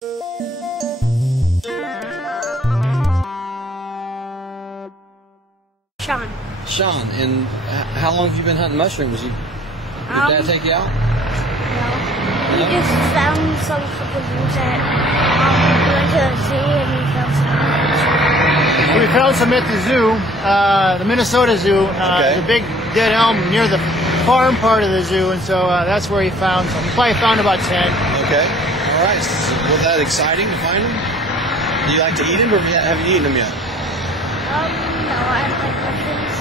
Sean. Sean, and how long have you been hunting mushrooms? Did Dad take you out? No. He just found some couple years at we went to the zoo and we found some. We found some at the zoo, the Minnesota Zoo. Okay. The big dead elm near the farm part of the zoo, and so that's where he found some. He probably found about 10. Okay. All right. So, was that exciting to find them? Do you like to eat them, or haven't you eaten them yet? No, I don't like mushrooms.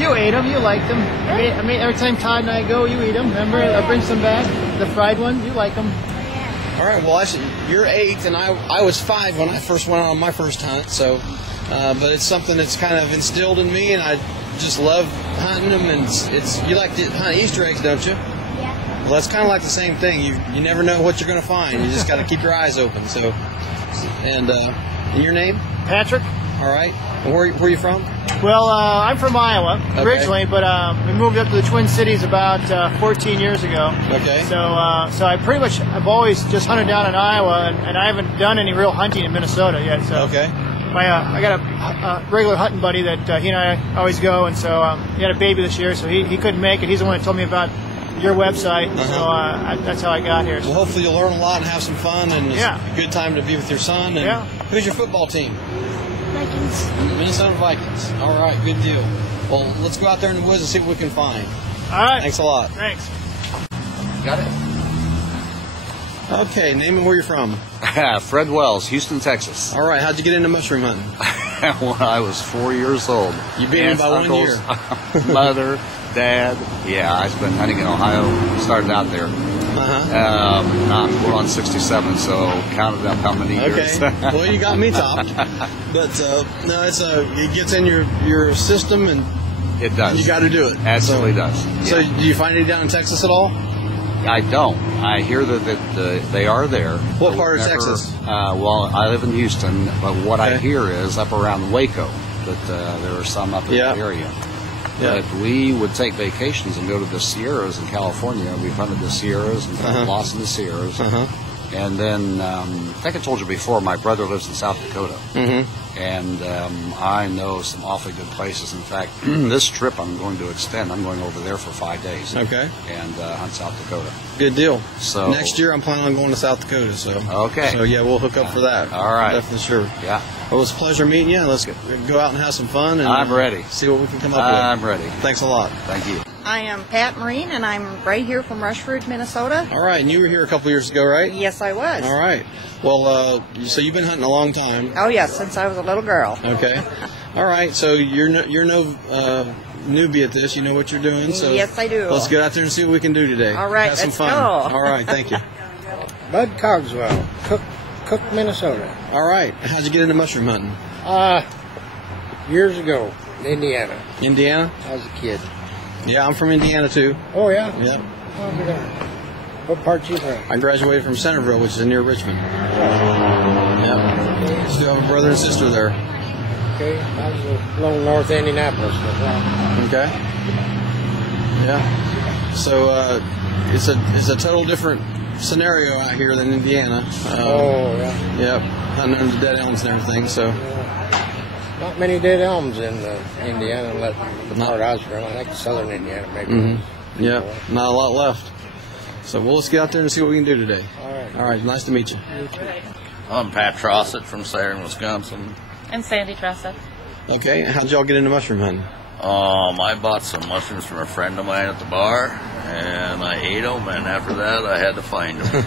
You ate them. You liked them. I mean, every time Todd and I go, you eat them. Remember? I bring some back. The fried ones. You like them. Yeah. All right. Well, actually, you're 8, and I was 5 when I first went on my first hunt. So, but it's something that's kind of instilled in me, and I just love hunting them. And it's you like to hunt Easter eggs, don't you? Yeah. Well, that's kind of like the same thing. You never know what you're going to find. You just got to keep your eyes open. So, and your name? Patrick. All right. And where are you from? Well, I'm from Iowa originally, but we moved up to the Twin Cities about 14 years ago. Okay. So I've always just hunted down in Iowa, and I haven't done any real hunting in Minnesota yet. So Okay. I got a regular hunting buddy that he and I always go, and so he had a baby this year, so he couldn't make it. He's the one that told me about your website, so that's how I got here. Well, hopefully you'll learn a lot and have some fun, and it's Yeah. a good time to be with your son. And Yeah. Who's your football team? Vikings. Minnesota Vikings. All right, good deal. Well, let's go out there in the woods and see what we can find. All right. Thanks a lot. Thanks. Got it? Okay, name and where you're from. Fred Wells, Houston, Texas. All right, how'd you get into mushroom hunting? When I was 4 years old. You beat me by 1 year. Mother, Dad. Yeah, I've been hunting in Ohio. Started out there. We're on 67, so counted up how many years. Okay. Well, you got me topped. But no, it gets in your system, and it does. You got to do it. Absolutely does. Yeah. So, do you find any down in Texas at all? I don't. I hear that they are there. What part of Texas? Well, I live in Houston, but what I hear is up around Waco that there are some up in the area. Yeah. But we would take vacations and go to the Sierras in California. We've hunted the Sierras and found lost in the Sierras. And then, I think I told you before, my brother lives in South Dakota. And I know some awfully good places. In fact, this trip I'm going to extend. I'm going over there for 5 days. Okay. And hunt South Dakota. Good deal. So next year I'm planning on going to South Dakota. So okay. So yeah, we'll hook up for that. All right. Definitely sure. Yeah. Well, it's a pleasure meeting you. Let's go out and have some fun. And I'm ready. See what we can come up with. I'm ready. Thanks a lot. Thank you. I am Pat Marine, and I'm right here from Rushford, Minnesota. All right, and you were here a couple years ago, right? Yes, I was. All right. Well, so you've been hunting a long time. Oh, yes, since I was a little girl. Okay. All right. So you're no newbie at this. You know what you're doing. So yes, I do. Let's get out there and see what we can do today. All right, have some let's fun. go. All right. Thank you. Bud Cogswell, Cook, Minnesota. All right. How'd you get into mushroom hunting? Years ago, in Indiana. Indiana? I was a kid. Yeah, I'm from Indiana too. Oh, yeah? Yep. Oh, good. What part you from? I graduated from Centerville, which is near Richmond. Yep. Still have a brother and sister there. Okay. I was a little north Indianapolis. Okay. Yeah. So it's a total different scenario out here than Indiana. Oh, yeah. Yep. Hunting under dead elms and everything. So. Not many dead elms in Indiana, the part I was from. I think southern Indiana, maybe. Yeah, not a lot left. So let's get out there and see what we can do today. All right. All right, nice to meet you. I'm Pat Trossett from Sarin, Wisconsin. And Sandy Trossett. Okay, how'd y'all get into mushroom hunting? I bought some mushrooms from a friend of mine at the bar, and I ate them, and after that, I had to find them.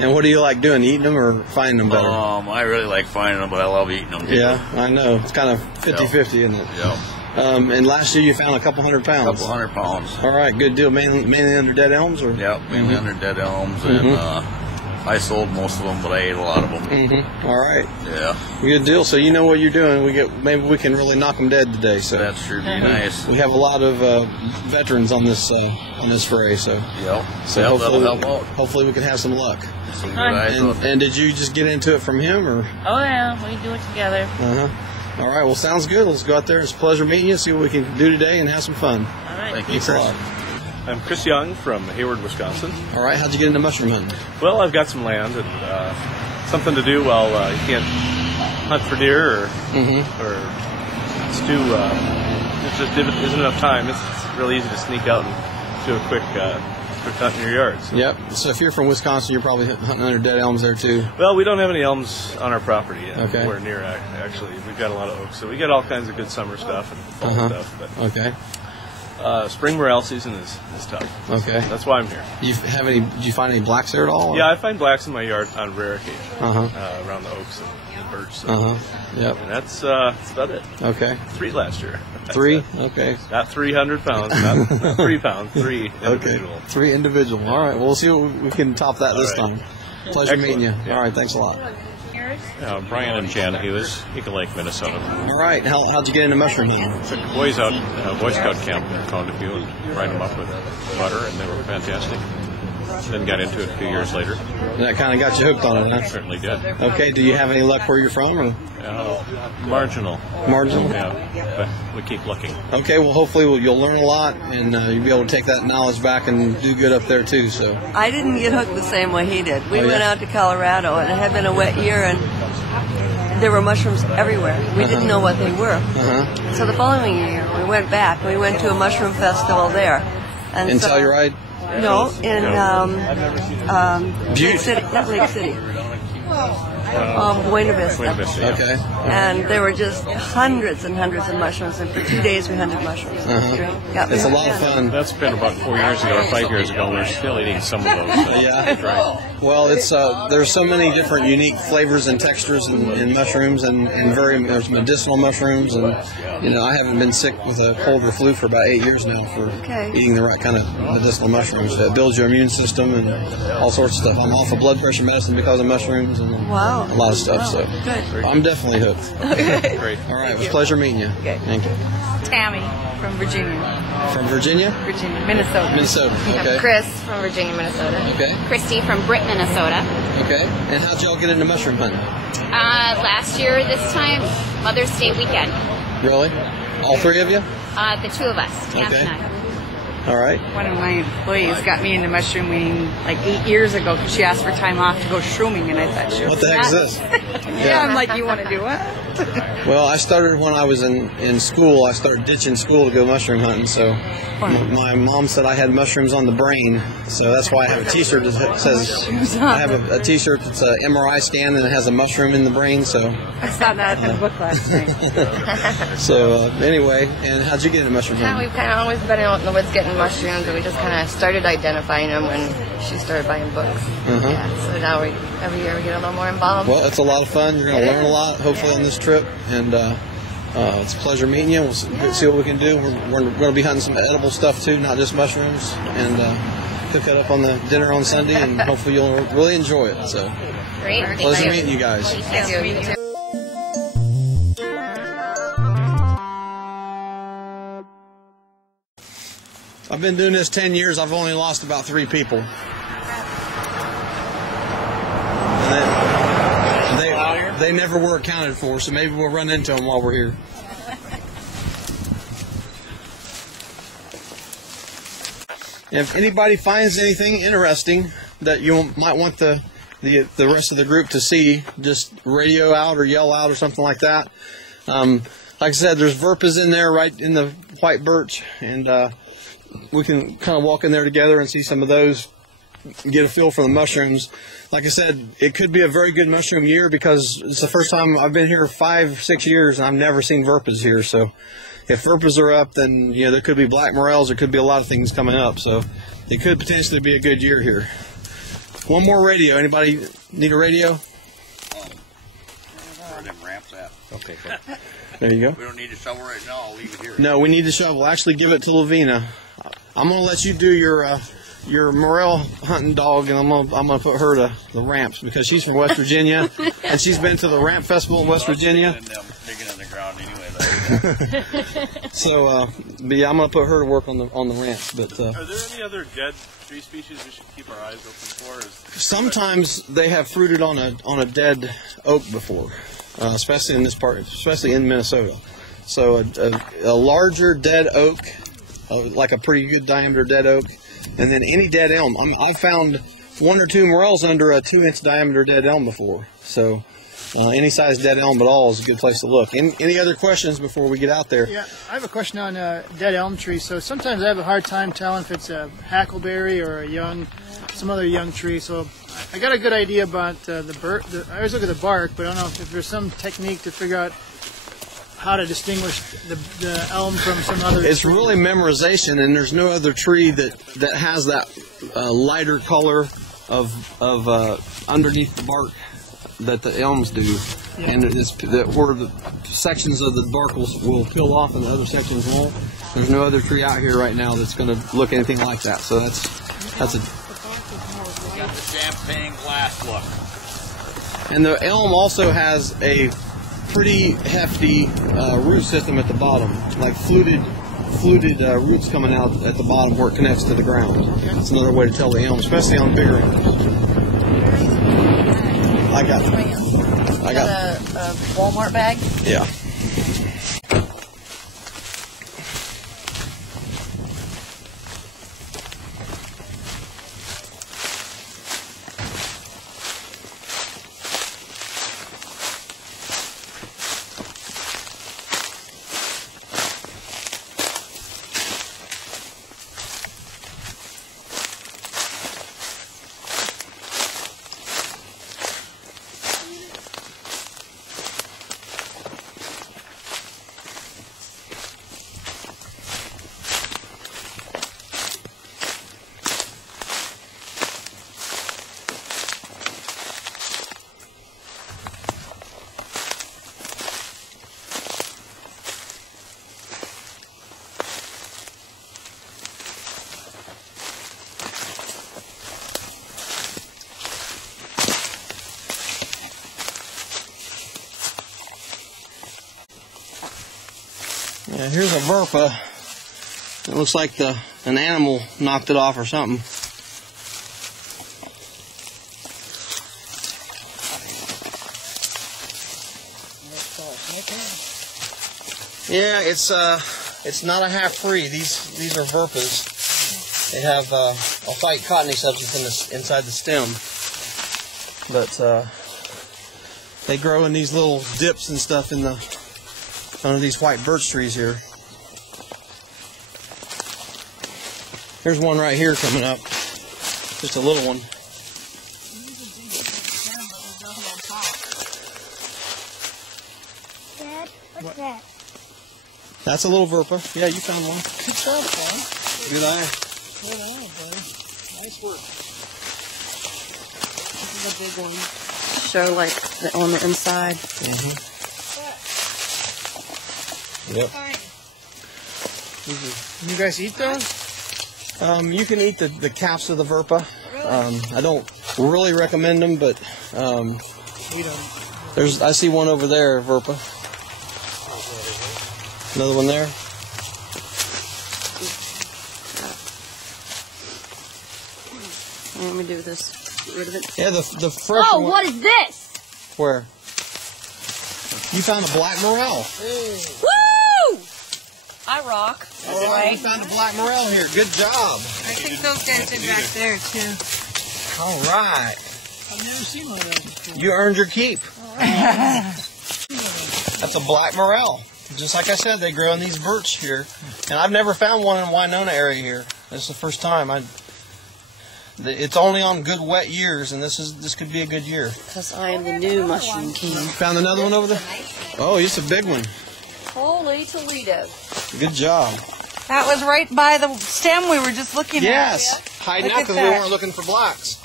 And what do you like doing, eating them or finding them better? I really like finding them, but I love eating them, too. Yeah, I know. It's kind of 50-50, isn't it? Yeah. And last year you found a couple 100 pounds. A couple 100 pounds. All right, good deal. Mainly under dead elms? Or? Yeah, mainly under dead elms, and I sold most of them, but I ate a lot of them. All right. Yeah. Good deal. So you know what you're doing. Maybe we can really knock them dead today. So that sure be nice. We have a lot of veterans on this fray. So so that'll help out. Hopefully we can have some luck. Some good eyes. And did you just get into it from him, or? Oh yeah, we do it together. All right. Well, sounds good. Let's go out there. It's a pleasure meeting you. See what we can do today and have some fun. All right. Thank you, Thanks a lot. I'm Chris Young from Hayward, Wisconsin. All right. How'd you get into mushroom hunting? Well, I've got some land, and something to do while you can't hunt for deer or it's too. It just isn't enough time. It's really easy to sneak out and do a quick hunt in your yards. Yep. So if you're from Wisconsin, you're probably hunting under dead elms there too. Well, we don't have any elms on our property yet. Okay. We're near, actually. We've got a lot of oaks, so we get all kinds of good summer stuff and fall stuff. But okay. Spring morel season is tough. Okay. That's why I'm here. Did you find any blacks there at all? Or? Yeah, I find blacks in my yard on rare occasion. Around the oaks and birch. So. Yep. And that's about it. Okay. 3 last year. 3? Okay. Not 300 pounds, not 3 pounds, 3 individual. Okay. 3 individual. All right. Well, we'll see what we can top that this time. Pleasure meeting you. Yeah. All right. Thanks a lot. Brian and Jan Hughes, Eagle Lake, Minnesota. All right. How'd you get into mushroom hunting? Took boys out Boy Scout camp and found a few and fried them up with butter, and they were fantastic. Then got into it a few years later. And that kind of got you hooked on it, huh? Certainly did. Okay. Do you have any luck where you're from? Or? Marginal. Marginal? Yeah, but we keep looking. Okay. Well, hopefully you'll learn a lot, and you'll be able to take that knowledge back and do good up there too. So. I didn't get hooked the same way he did. We went out to Colorado, and it had been a wet year, and there were mushrooms everywhere. We didn't know what they were. So the following year, we went back. We went to a mushroom festival there. And in Telluride? No, in Lake City, not Lake City. Buena Vista. Buena Vista, yeah. Okay. And there were just hundreds and hundreds of mushrooms, and for 2 days we hunted mushrooms. It's a lot of fun. That's been about 4 years ago or 5 years ago. We're still eating some of those. Yeah. Right. Well, it's there's so many different unique flavors and textures in mushrooms, and there's medicinal mushrooms, and I haven't been sick with a cold or flu for about 8 years now for eating the right kind of medicinal mushrooms that builds your immune system and all sorts of stuff. I'm off of blood pressure medicine because of mushrooms and a lot of stuff. So I'm definitely hooked. Great. All right, it was a pleasure meeting you. Okay. Thank you. Tammy from Virginia. From Virginia? Virginia, Minnesota. Minnesota. Okay. Chris from Virginia, Minnesota. Okay. Christy from Britt, Minnesota. Okay. And how'd y'all get into mushroom hunting? Last year, this time, Mother's Day weekend. Really? All 3 of you? The 2 of us, Tam Okay. and I. All right. One of my employees got me into mushrooming like 8 years ago because she asked for time off to go shrooming, and I thought, sure. What the heck is this? Yeah, I'm like, you want to do what? Well, I started when I was in school. I started ditching school to go mushroom hunting. So my mom said I had mushrooms on the brain. So that's why I have a T-shirt that says I have a T-shirt that's an MRI scan and it has a mushroom in the brain. So I saw that in the book last night. so anyway, and how'd you get into mushroom Yeah, hunting? we've kind of always been out in the woods getting mushrooms, and we just kind of started identifying them when she started buying books. Yeah, so now every year we get a little more involved. Well, it's a lot of fun. You're going to learn a lot, hopefully, on this trip. And it's a pleasure meeting you. We'll see what we can do. We're going to be hunting some edible stuff, too, not just mushrooms. And cook that up on the dinner on Sunday, and hopefully you'll really enjoy it. So, Great. Pleasure meeting you guys. Thank you. I've been doing this 10 years. I've only lost about 3 people. And they never were accounted for, so maybe we'll run into them while we're here. If anybody finds anything interesting that you might want the rest of the group to see, just radio out or yell out or something like that. Like I said, there's verpas in there right in the white birch, and we can kind of walk in there together and see some of those, get a feel for the mushrooms. Like I said, it could be a very good mushroom year because it's the first time I've been here 5-6 years and I've never seen verpas here. So if verpas are up, then there could be black morels. There could be a lot of things coming up. So it could potentially be a good year here. One more radio. Anybody need a radio? Where are them ramps at? Okay, good. There you go. We don't need a shovel right now. I'll leave it here. No, we need the shovel. Actually, give it to Lavina. I'm going to let you do your morel hunting dog, and I'm gonna put her to the ramps because she's from West Virginia and she's been to the ramp festival in West Virginia. Digging in the ground anyway. So, but yeah, I'm gonna put her to work on the ramps. But are there any other dead tree species we should keep our eyes open for? Sometimes they have fruited on a dead oak before, especially in this part, especially in Minnesota. So a larger dead oak, like a pretty good diameter dead oak. And then any dead elm. I found 1 or 2 morels under a 2-inch diameter dead elm before. So any size dead elm at all is a good place to look. Any other questions before we get out there? Yeah, I have a question on dead elm trees. So sometimes I have a hard time telling if it's a hackleberry or some other young tree. So I got a good idea about I always look at the bark, but I don't know if there's some technique to figure out how to distinguish the elm from some other It's tree. really memorization, and there's no other tree that has that lighter color of underneath the bark that the elms do. Yeah. And where the sections of the bark will peel off and the other sections won't. There's no other tree out here right now that's going to look anything like that. So that's a... Got the champagne glass look. And the elm also has a pretty hefty root system at the bottom, like fluted roots coming out at the bottom where it connects to the ground. That's another way to tell the elm, especially on bigger elms. I got a Walmart bag? Yeah. Yeah, here's a verpa. It looks like an animal knocked it off or something. Yeah, it's not a half-free. These are verpas. They have a white cottony substance inside the stem, but they grow in these little dips and stuff under these white birch trees here. Here's one right here coming up. Just a little one. Dad, what's that? That's a little verpa. Yeah, you found one. Good job, Paul. Good eye. Good eye, buddy. Nice work. This is a big one. Show like on the inside. Mm-hmm. Yep. You guys eat those? You can eat the caps of the verpa. I don't really recommend them, but I see one over there, verpa. Another one there. Let me do this. Get rid of it. Yeah, the fresh one. Oh, what is this? Where? You found a black morel. Woo! I rock. All right. You found a black morel here. Good job. I think those guys did back there too. All right. I've never seen one of those before. You earned your keep. That's a black morel. Just like I said, they grow in these birch here. And I've never found one in Winona area here. This is the first time. It's only on good wet years, and this could be a good year. Because I am the new mushroom king. Found another one over there? Oh, it's a big one. Holy Toledo. Good job. That was right by the stem we were just looking at. Yes. Hiding out because we weren't looking for blacks.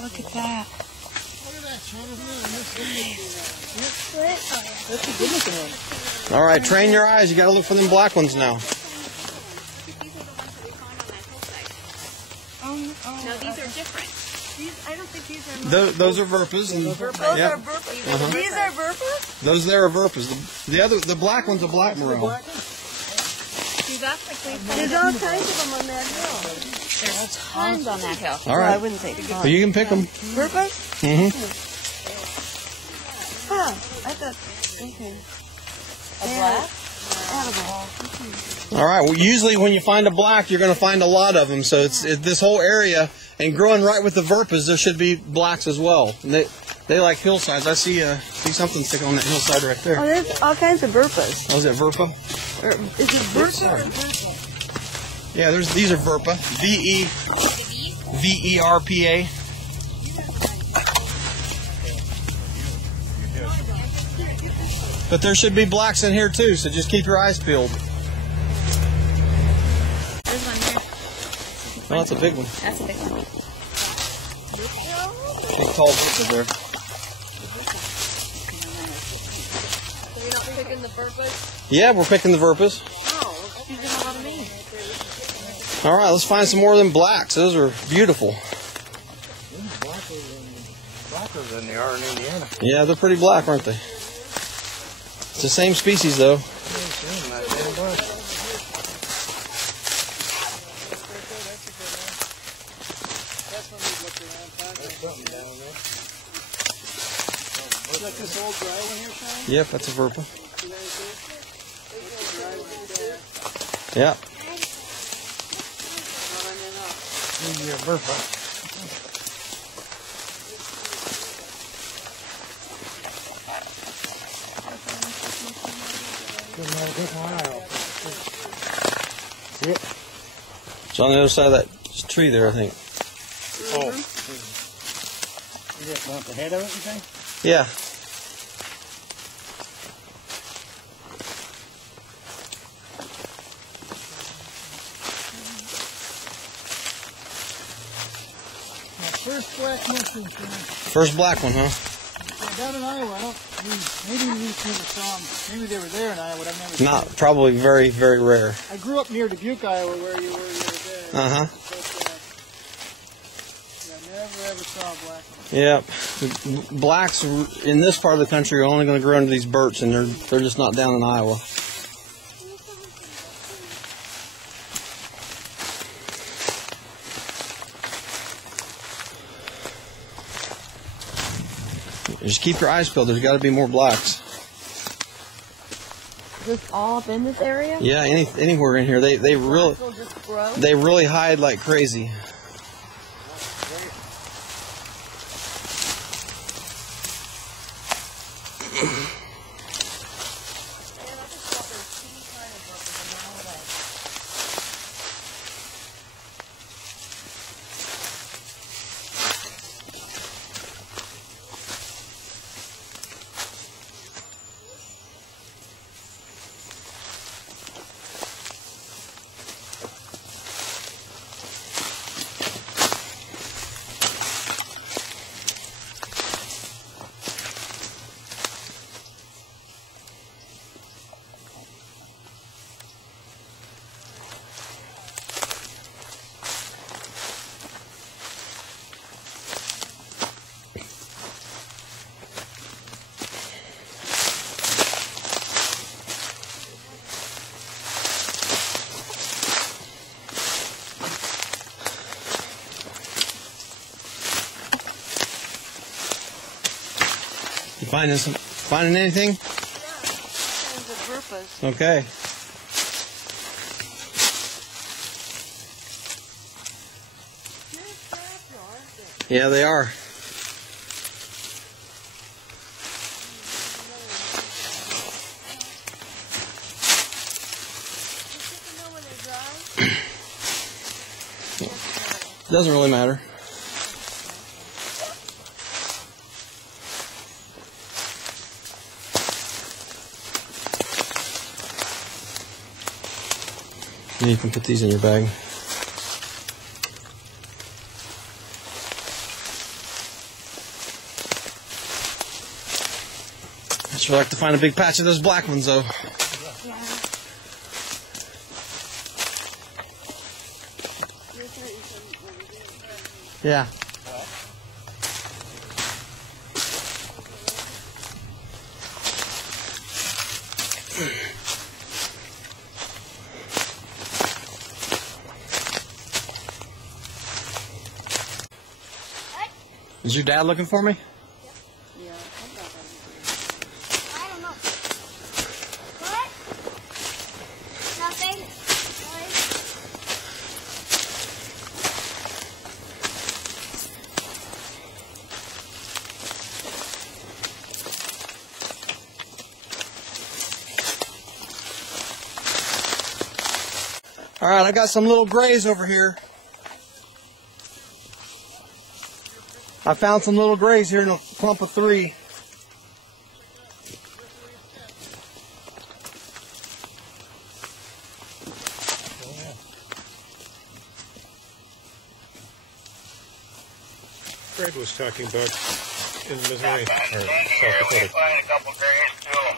Look at that. All right, train your eyes. You got to look for them black ones now. No, these are different. I don't think these are. Those are verpas. And, Those are verpas? These are verpas? Those there are verpas. The black one's a black morel. There's all kinds of them on that hill. There's tons on that hill. All right. I wouldn't say But you can pick them. verpas? Mm-hmm. Huh. I thought. Okay. A black? All right. Well, usually when you find a black, you're going to find a lot of them. So this whole area And growing right with the verpas, there should be blacks as well. And they like hillsides. I see something sticking on that hillside right there. Oh, there's all kinds of verpas. Oh, is that verpa? Or, is it verpa or verpa? Yeah, these are verpa. V-E-R-P-A. But there should be blacks in here too, so just keep your eyes peeled. There's one there. Oh, that's a big one. That's a big one. Big tall verpa there. So you're not picking the verpas? Yeah, we're picking the verpas. Oh, you didn't know what I mean. All right, let's find some more of them blacks. Those are beautiful. Blacker than they are in Indiana. Yeah, they're pretty black, aren't they? It's the same species, though. Like this old dry one here, Sean? Yep, that's a verpa. Yeah. Maybe a verpa. It's on the other side of that tree there, I think. Oh. You just want the head of it, you think? Yeah. First black mushroom. First black one, huh? Down in Iowa, maybe we never saw them. Maybe they were there in Iowa, but I've never seen Not them. probably very, very rare. I grew up near Dubuque, Iowa, where you were the other day. Uh-huh. But, yeah, never ever saw a black one. Yeah. Blacks in this part of the country are only going to grow into these birch, and they're just not down in Iowa. Just keep your eyes peeled. There's got to be more blacks. Is this all up in this area? Yeah, anywhere in here. They really hide like crazy. Finding anything? Yeah, okay. Yeah, they are. Doesn't really matter. You can put these in your bag. I'd sure like to find a big patch of those black ones, though. Yeah. Is your dad looking for me? Yeah. I don't know. What? Nothing? All right, I got some little grays over here. I found some little grays here in a clump of 3. Fred was talking about in Missouri or South Dakota.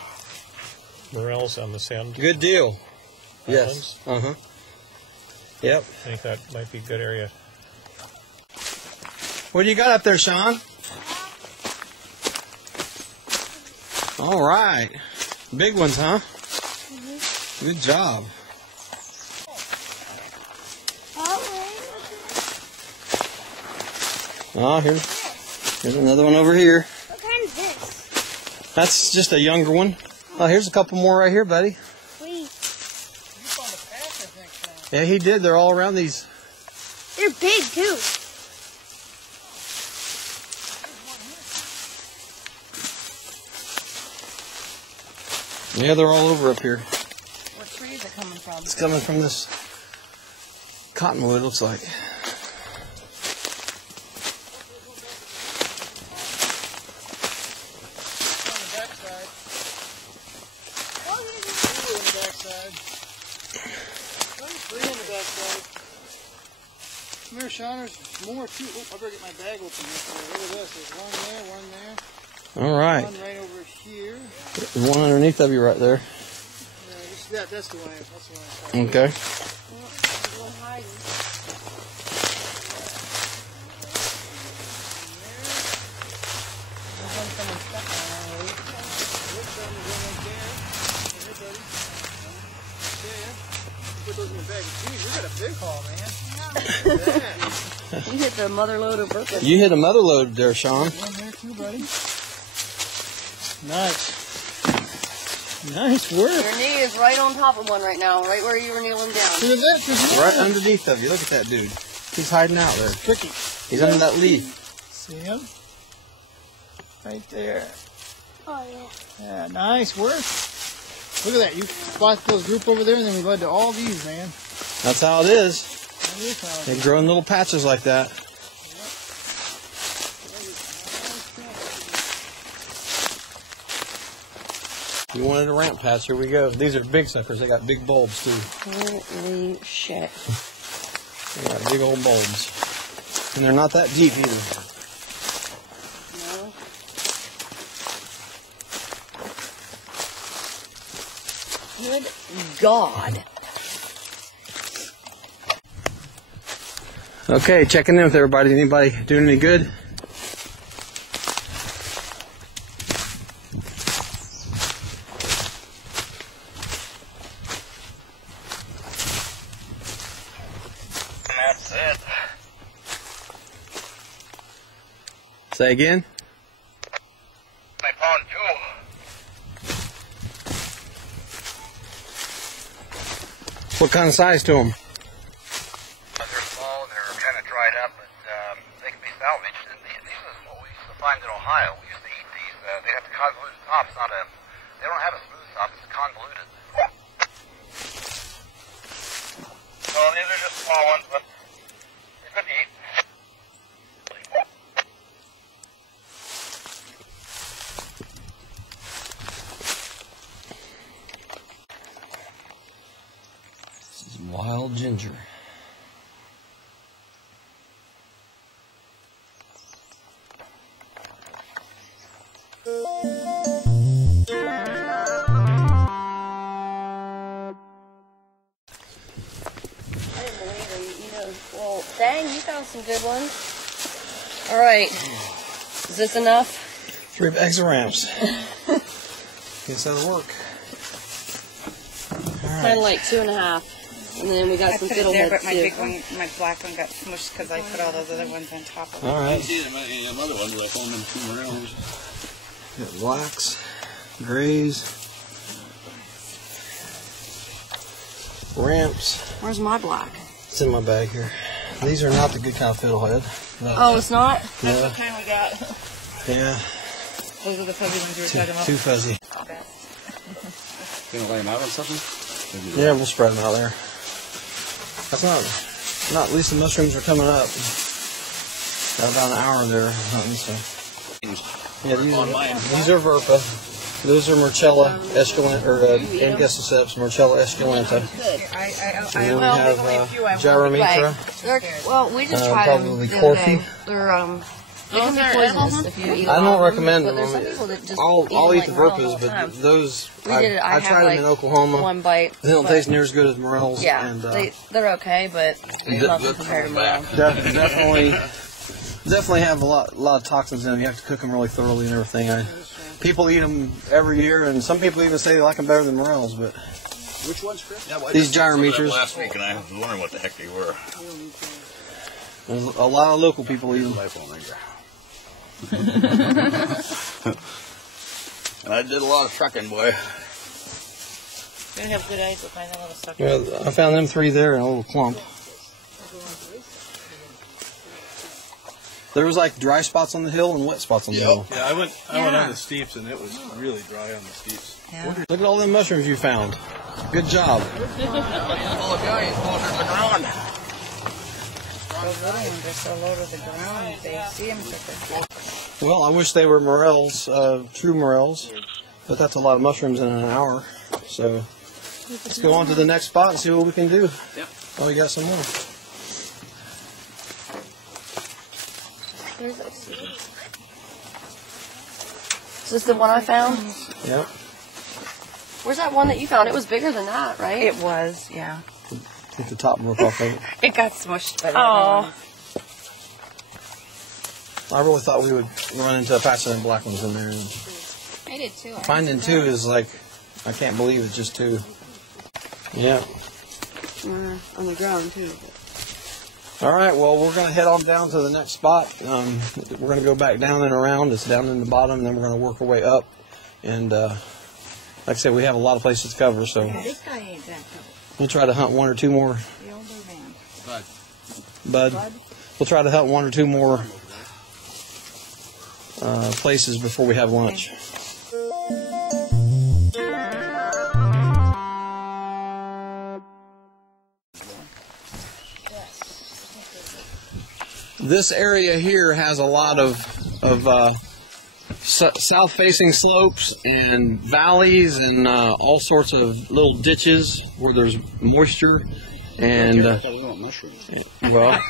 Morels on the sand. Good deal. Islands. Yes. Yep. I think that might be a good area. What do you got up there, Sean? All right. Big ones, huh? Good job. Oh, here's another one over here. What kind is this? That's just a younger one. Oh, here's a couple more right here, buddy. Sweet. Yeah, he did. They're all around these. They're big, too. Yeah, they're all over up here. What tree is it coming from? It's coming from this cottonwood, looks like. Come here, Sean. There's more too. Oh, I better get my bag open here. Look at this. There's one there, one there. All right. One right over here. There's one underneath of you right there. Yeah, that's the one. That's the one. Okay. Put those in your bag. Geez, you got a big haul, man. You hit the mother load of Brooklyn. You hit a mother load there, Sean. One there too, buddy. Nice. Nice work. Your knee is right on top of one right now, right where you were kneeling down. Look at that. Right underneath of you. Look at that dude. He's hiding out there. Tricky. He's under that leaf. See him? Right there. Oh, yeah. Yeah, nice work. Look at that. You spot those group over there, and then we led to all these, man. That's how it is. That is how it They is. grow in little patches like that. You wanted a ramp patch, here we go. These are big suckers. They got big bulbs, too. Holy shit. They got big old bulbs. And they're not that deep either. No. Good God. Okay, checking in with everybody. Anybody doing any good? That's it. Say again? I found two. What kind of size to them? They're small, they're kind of dried up, but they can be salvaged. And these is what we used to find in Ohio. We used to eat these. They have the convoluted top. It's not a. They don't have a smooth top. It's convoluted. So these are just small ones, but they're good to eat. This is wild ginger. Well, dang, you found some good ones. All right. Is this enough? 3 bags of ramps. Guess that'll work. Kind of like 2.5. And then we got I some put it there, fiddleheads but my too. big one, my black one got smushed because I put all those other ones on top of it. All right. Them other ones, I found them 2 Morels. Got blacks, grays, ramps. Where's my black? It's in my bag here. These are not the good kind of fiddlehead. No. Oh, it's not? That's No. what kind we got. Yeah, Those are the fuzzy ones we were talking about. too fuzzy. Gonna lay them out on something? Yeah, we'll spread them out there. That's not. At least the mushrooms are coming up. Got about an hour there hunting. So yeah, these are Verpa. Those are Morchella esculenta, or Angustus Morchella esculenta. And then we have Gyromitra. Well, we just tried them probably the other Corky. day. They can be poisonous if you eat them. I don't recommend them. But there's some people that just I'll eat the them like Verpas, all the but time. those I tried them in Oklahoma. One bite. They don't taste near as good as Morels. Yeah, and, they're okay, but nothing compared to Morel. Definitely have a lot of toxins in them. You have to cook them really thoroughly and everything. People eat them every year, and some people even say they like them better than Morels. But which ones, Chris? These Gyrometers. Last week, and I was wondering what the heck they were. There's a lot of local people eat them. I did a lot of trucking, boy. You have good eyes to find that little sucker. Yeah, I found them 3 there in a little clump. There was like dry spots on the hill and wet spots on the hill. Yeah, I went on the steeps, and it was really dry on the steeps. Yeah. Look at all them mushrooms you found. Good job. Those little ones are so low to the ground, they see them quicker. Well, I wish they were Morels, true Morels, but that's a lot of mushrooms in an hour. So let's go on to the next spot and see what we can do. Yep. Oh, we got some more. Is this the one I found? Yep. Where's that one that you found? It was bigger than that, right? It was, yeah. Take the top rope off of it. It got smushed. Oh. I really thought we would run into a patch of them black ones in there. I did too. Finding 2 is like, I can't believe it's just 2. Yeah. On the ground, too. All right, well, we're going to head on down to the next spot. We're going to go back down and around. It's down in the bottom, and then we're going to work our way up. And like I said, we have a lot of places to cover, so This guy ain't that covered. we'll try to hunt 1 or 2 more. The older man. Bud. We'll try to hunt 1 or 2 more places before we have lunch. This area here has a lot of south-facing slopes and valleys and all sorts of little ditches where there's moisture. And well,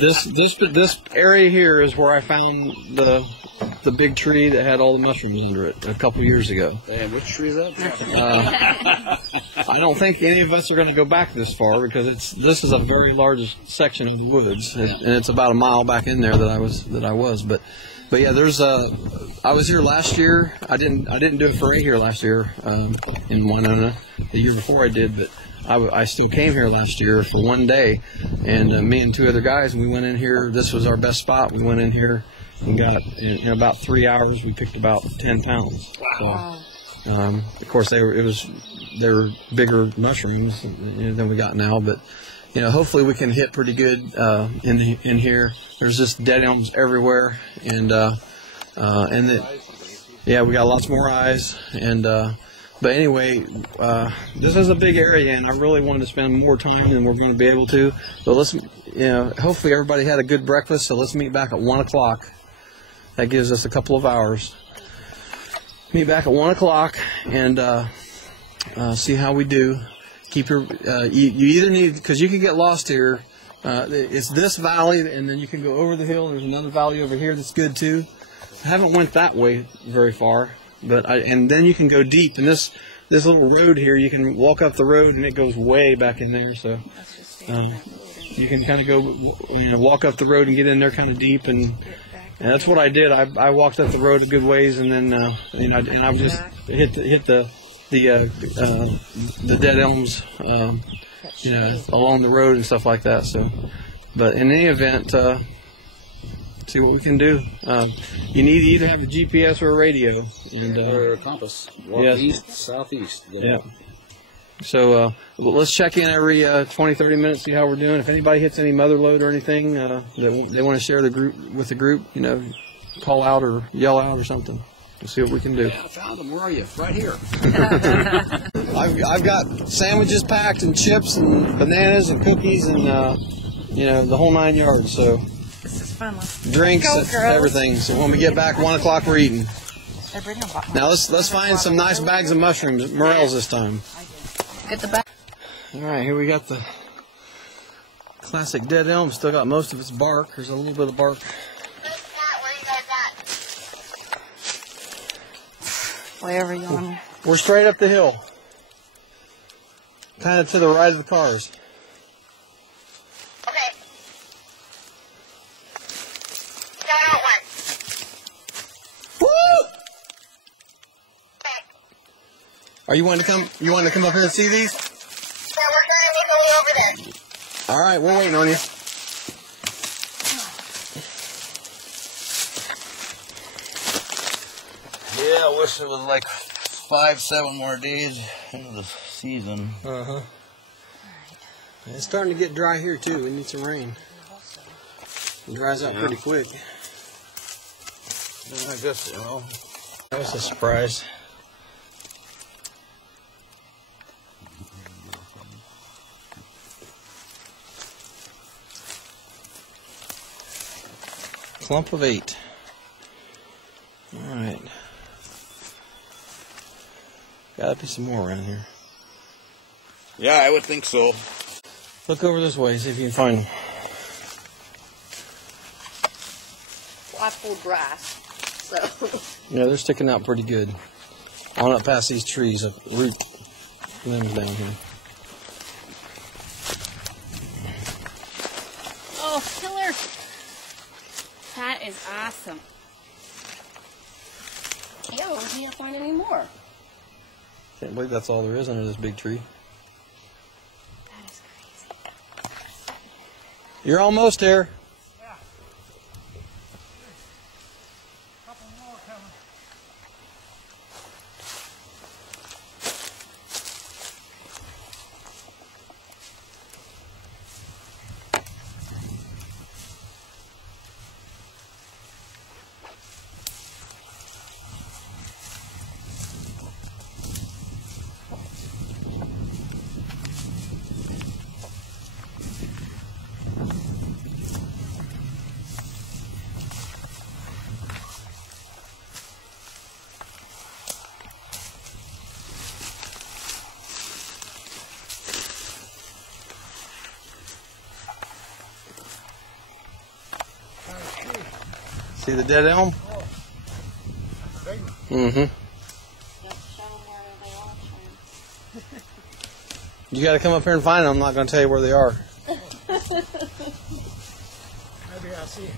this area here is where I found the big tree that had all the mushrooms under it a couple years ago. And which tree is that? I don't think any of us are going to go back this far because this is a very large section of the woods, and it's about a mile back in there that I was. But yeah, there's I was here last year. I didn't do a foray here last year in Winona. The year before I did, but I still came here last year for 1 day, and me and 2 other guys, and we went in here. This was our best spot. We went in here and got in about 3 hours. We picked about 10 pounds. Wow. So, of course, they were bigger mushrooms than we got now, but hopefully we can hit pretty good in here. There's just dead elms everywhere, and yeah, we got lots more eyes, and but anyway, this is a big area, and I really wanted to spend more time than we're going to be able to. But let's, hopefully everybody had a good breakfast. So let's meet back at 1 o'clock. That gives us a couple of hours. Meet back at 1 o'clock and see how we do. Keep your you either need, because you can get lost here. It's this valley, and then you can go over the hill. There's another valley over here that's good too. I haven't went that way very far, but and then you can go deep. And this little road here, you can walk up the road, and it goes way back in there. So you can kind of go, walk up the road and get in there kind of deep, and that's what I did. I walked up the road a good ways, and then I just hit the dead elms, along the road and stuff like that. So, but in any event, see what we can do. You need to either have a GPS or a radio, and or a compass. Walk east, southeast. Yeah. So let's check in every 20-30 minutes, see how we're doing. If anybody hits any mother lode or anything that they want to share with the group, call out or yell out or something. Let's see what we can do. Yeah, I found them. Where are you? Right here. I've got sandwiches packed and chips and bananas and cookies and you know, the whole 9 yards. So This is fun. drinks, Go, and girls. everything. So when we get back 1 o'clock, we're eating. Now let's find some nice bags of mushrooms, Morels this time. Get the bag. All right, here we got the classic dead elm. Still got most of its bark. There's a little bit of bark. Wherever you want. We're straight up the hill, kind of to the right of the cars. Okay. Start out one. Woo! Are you wanting to come? You wanting to come up here and see these? Yeah, we're trying to make our way over there. All right, we're waiting on you. Yeah, I wish it was like 5-7 more days into the season. Uh-huh. It's starting to get dry here, too. We need some rain. It dries out pretty quick. I guess, well, that was a surprise. Clump of 8. All right. Gotta be some more around here. Yeah, I would think so. Look over this way, see if you can find them. Well, I pulled grass, so. Yeah, they're sticking out pretty good. On up past these trees, root limbs down here. Oh, killer. That is awesome. Yeah, we can't find any more. Can't believe that's all there is under this big tree. That is crazy. You're almost there. See the dead elm? Mm-hmm. You got to come up here and find them. I'm not going to tell you where they are. Maybe I'll see.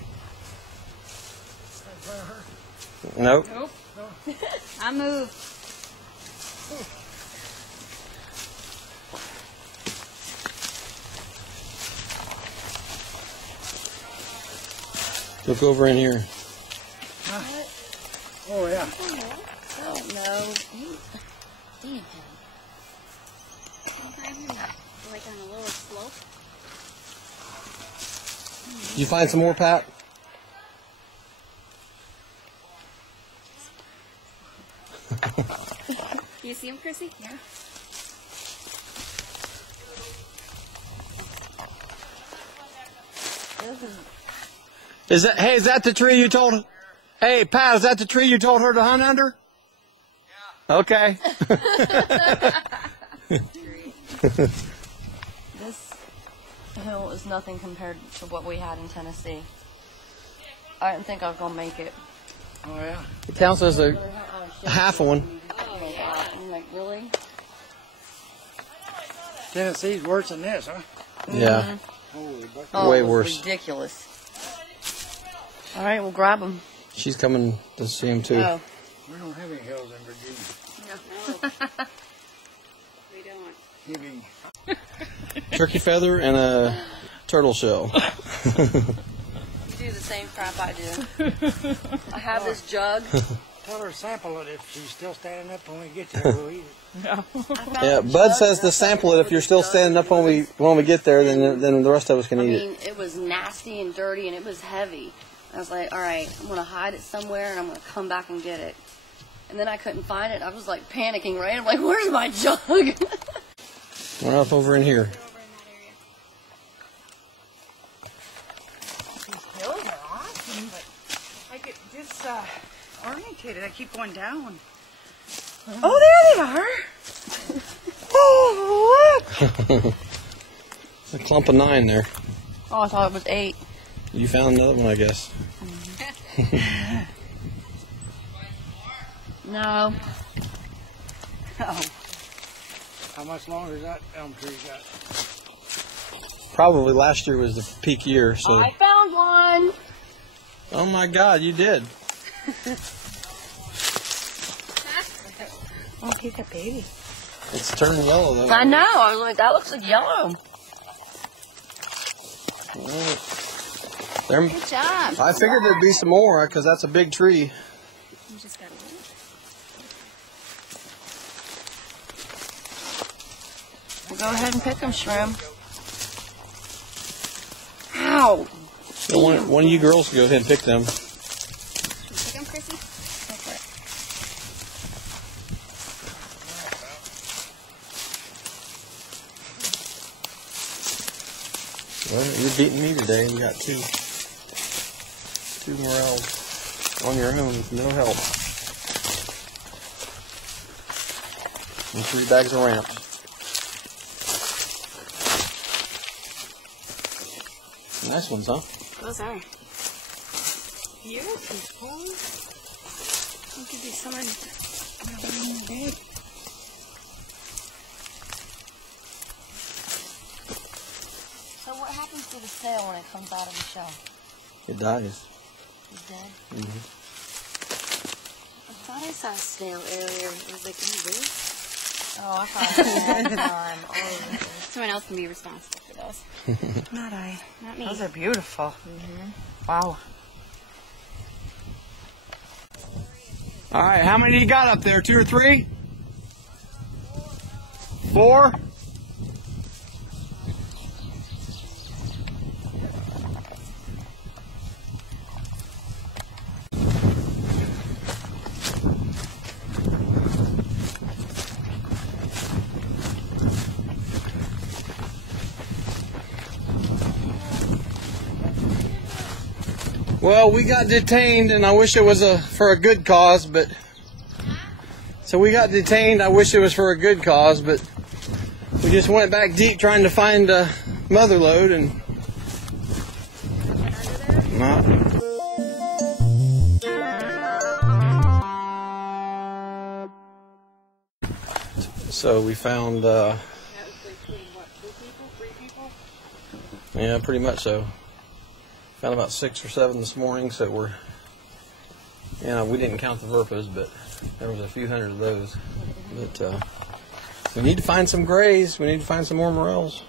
Nope. Nope. I move. Look over in here. Oh, yeah. Oh, no. Damn. Like on a lower slope. Did you find some more, Pat? You see him, Chrissy? Yeah. Is that the tree you told? Hey, Pat, is that the tree you told her to hunt under? Yeah. Okay. This hill is nothing compared to what we had in Tennessee. I didn't think I was going to make it. Oh, yeah. It counts as a half of one. Oh, my God. I'm like, really? Tennessee's worse than this, huh? Yeah. Holy bucket. Oh, Way it was worse. ridiculous. All right, we'll grab them. She's coming to see him, too. Oh. We don't have any hills in Virginia. We don't. Giving. Turkey feather and a turtle shell. You do the same crap I do. I have this jug. Tell her to sample it if she's still standing up when we get there. We'll eat it. Yeah, Bud says to sample it. If you're still standing up when we get there, then the rest of us can eat it. It was nasty and dirty and it was heavy. I was like, all right, I'm going to hide it somewhere and I'm going to come back and get it. And then I couldn't find it. I was like panicking, right? I'm like, where's my jug? One up over in here. These hills are awesome, but I get disorientated. I keep going down. Oh, there they are. Oh, look. A clump of 9 there. Oh, I thought it was 8. You found another one, I guess. No. Oh. How much longer has that elm tree got? Probably last year was the peak year, so. I found one. Oh my God, you did. Oh, he's a baby. It's turned yellow though. I know. I was like, that looks like yellow. There, Good job. I figured there'd be some more because that's a big tree. You just gotta wait. Well, go ahead and pick them, Shrimp. Ow! So one of you girls can go ahead and pick them. Pick them, Chrissy? Go for it. Well, you're beating me today. You got two morels on your own with no help. And 3 bags of ramps. Nice ones, huh? Those are beautiful. I'll give you some big. So what happens to the snail when it comes out of the shell? It dies. It's dead? Mm-hmm. I thought I saw a snail earlier. I was like, oh, really? Oh, I thought it was Someone else can be responsible for those. Not I. Not me. Those are beautiful. Wow. All right, how many you got up there? 2 or 3? 4? Well, we got detained, and I wish it was for a good cause, but... So we got detained, I wish it was for a good cause, but we just went back deep trying to find a mother lode, and... Not. So we found, yeah, pretty much so. Found about 6 or 7 this morning, so we're, we didn't count the verpas, but there was a few hundred of those. But we need to find some grays. We need to find some more morels.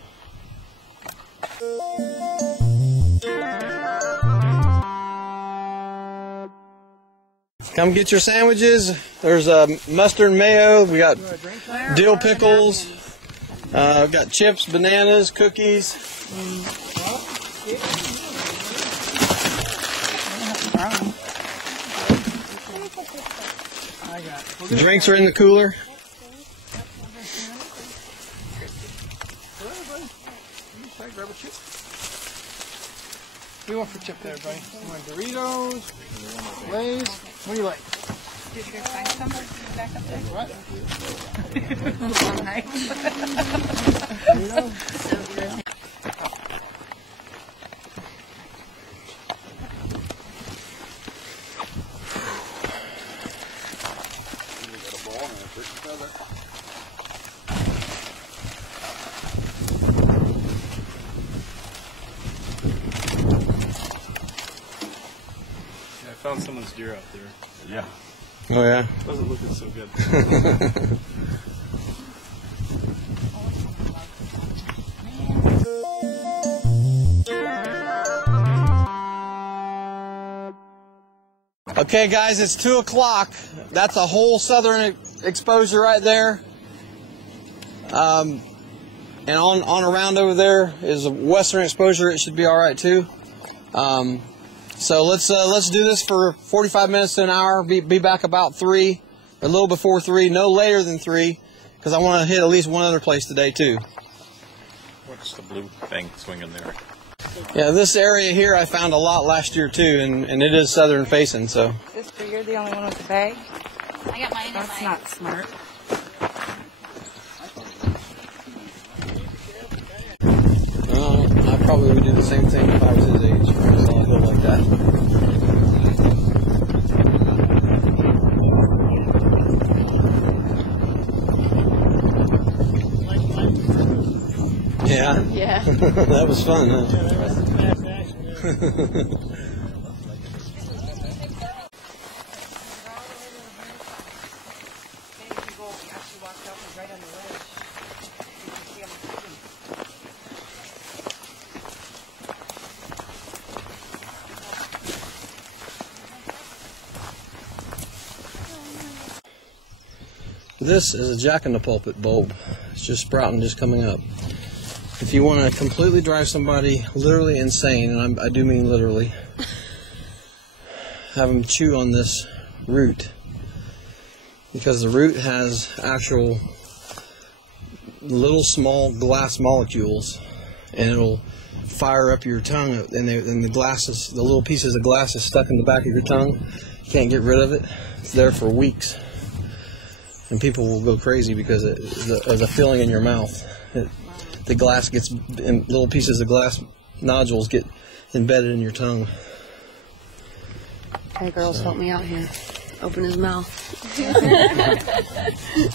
Come get your sandwiches. There's mustard and mayo. We got dill pickles. Got chips, bananas, cookies. The drinks are in the cooler. Grab a chip. What do you want for chip there, buddy? You want Doritos? Lay's? What do you like? Did you find some back up there? What? Nice. I found someone's deer out there. Yeah. Oh yeah. Wasn't looking so good. Okay, guys, it's 2 o'clock. That's a whole southern exposure right there. And on around over there is a western exposure. It should be all right too. So let's do this for 45 minutes to an hour. Be back about 3. a little before 3, no later than 3, because I want to hit at least one other place today too. What's the blue thing swinging there? Yeah, this area here I found a lot last year too, and it is southern facing, so. Sister, you're the only one with the bag? I got mine in That's my... not smart. I probably would do the same thing if I was his age. So I'll go like that. Yeah. Yeah. That was fun, huh? Yeah, that was some fast action there. This is a jack-in-the-pulpit bulb. It's just sprouting, just coming up. If you want to completely drive somebody literally insane, and I do mean literally, have them chew on this root. Because the root has actual little small glass molecules, and it'll fire up your tongue, and the little pieces of glass is stuck in the back of your tongue. You can't get rid of it. It's there for weeks. And people will go crazy because of the feeling in your mouth. The glass gets, and little pieces of glass nodules get embedded in your tongue. Hey, girls, help me out here. Open his mouth.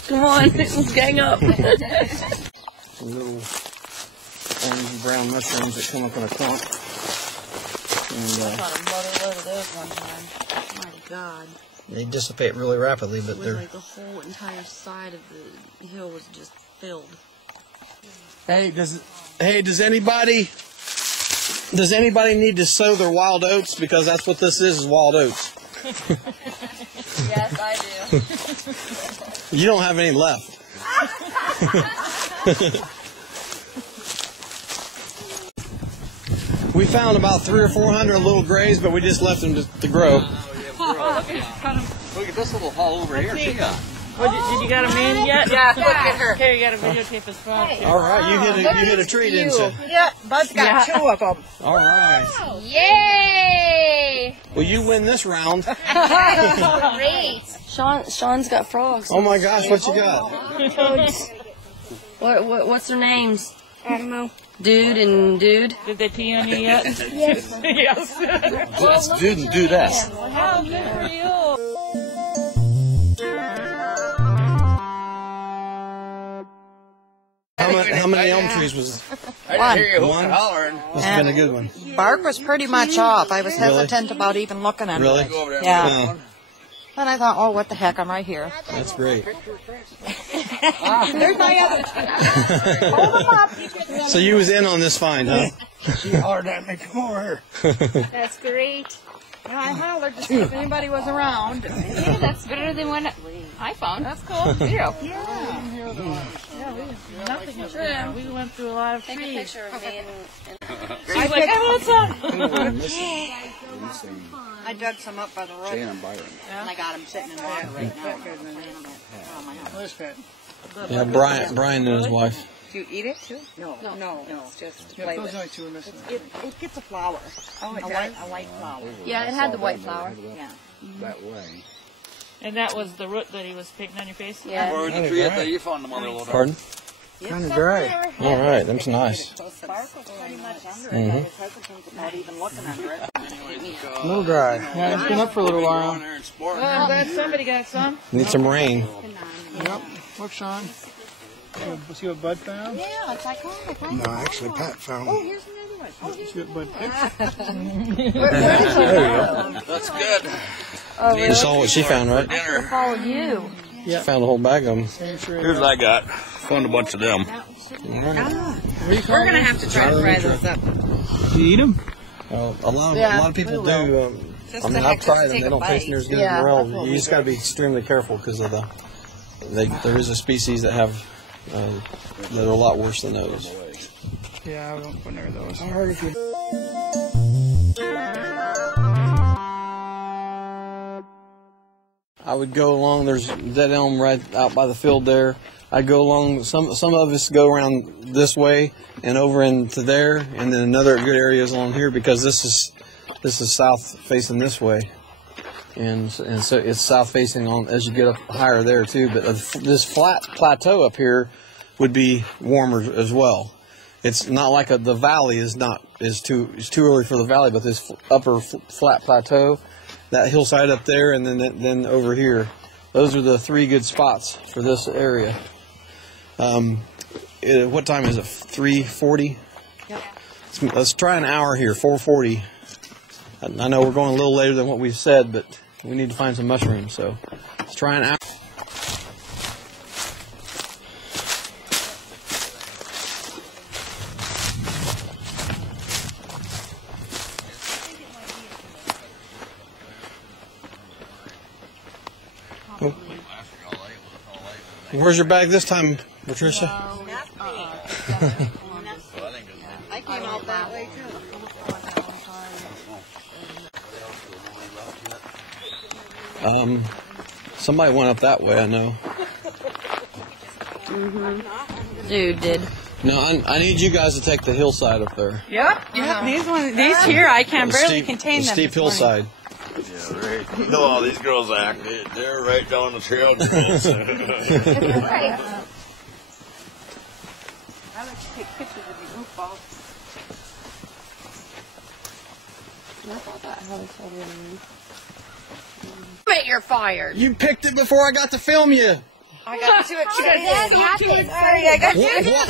Come on, let's gang up. Little orange brown mushrooms that come up in a clump. And, I caught a mother load of those one time. Oh my God. they dissipate really rapidly, but they're... Like the whole entire side of the hill was just filled. Hey, does anybody need to sow their wild oats? Because that's what this is wild oats. Yes, I do. You don't have any left. We found about 300 or 400 little grays, but we just left them to grow. Look at this little hole over here. She got. Did you got him in yet? Yeah, look at her. Here, you got to videotape his phone. All right, you hit a tree, didn't you? Yeah, Bud's got 2 of them. All right. Yay! Well, you win this round. Great. Sean's got frogs. Oh my gosh, what you got? What's their names? I don't know. Dude and Dude. Did they pee on you yet? Yes. Yes. Let's dude and do this. How good are you? How many elm trees was One. one? Must have been a good one. Bark was pretty much off. I was hesitant about even looking at Really? it. Yeah. Oh, And I thought, oh, what the heck, I'm right here. that's great. There's my other. Hold them up. So you was in on this find, huh? She hollered at me, come over here. That's great. Yeah, I hollered to see if anybody was around. Yeah, that's better than what I found. That's cool. Zero. Nothing is there. We went through a lot of Take a trees. picture of me and She's like, hey, what's up? I dug some up by the road. Jan and Byron. And I got them sitting in water right now. Where's Pat? Yeah, Brian and his wife. Do you eat it too? No. It's just to Yeah, play those with. only 2 are missing. It gets a flower. Oh, it does? A white flower. yeah, it had the white flower. Yeah. That way. And that was the root that he was painting on your face? Yeah. Where's the tree that you found the mother load? Pardon? Kind of dry. All right, that's nice. Bark was pretty much under it. Mhm. I was hesitant about even looking under it. A little dry. Yeah, it's been up for a little while. Well, I'm glad somebody got some. Need some rain. Yep. Look, Sean. See what Bud found? Yeah, it's like, oh, I found No, actually, Pat found Oh, here's another one. Oh, here's See what Bud picked? That's good. You saw what she found, right? I followed you. She found a whole bag of them. Here's what I got. Found a bunch of them. We're going to have to try to fry those up. Do you eat them? A lot of people do. I mean, I've tried them. They don't taste near as good as morel. You just got to be extremely careful because of there is a species that have that are a lot worse than those. Yeah, I won't put near those. I heard if you... I would go along. There's dead elm right out by the field there. I go along. Some of us go around this way and over into there, and then another good area is along here because this is south facing this way, and so it's south facing on as you get up higher there too. But this flat plateau up here would be warmer as well. It's not like the valley is too early for the valley, but this upper flat plateau, that hillside up there, and then over here, those are the 3 good spots for this area. What time is it? 3:40. Yep. Let's try an hour here. 4:40. I know we're going a little later than what we've said, but we need to find some mushrooms. So let's try an hour. Oh. Where's your bag this time, Patricia? I came out that way too. Somebody went up that way, I know. Dude did. No, I need you guys to take the hillside up there. Yep. These here, I can barely contain them. Steep hillside. Yeah, right. You know how these girls act. They're right down the trail. I like to take pictures of these goofballs. But you're fired. You picked it before I got to film you. I got to it. How did that happen? Sorry, I got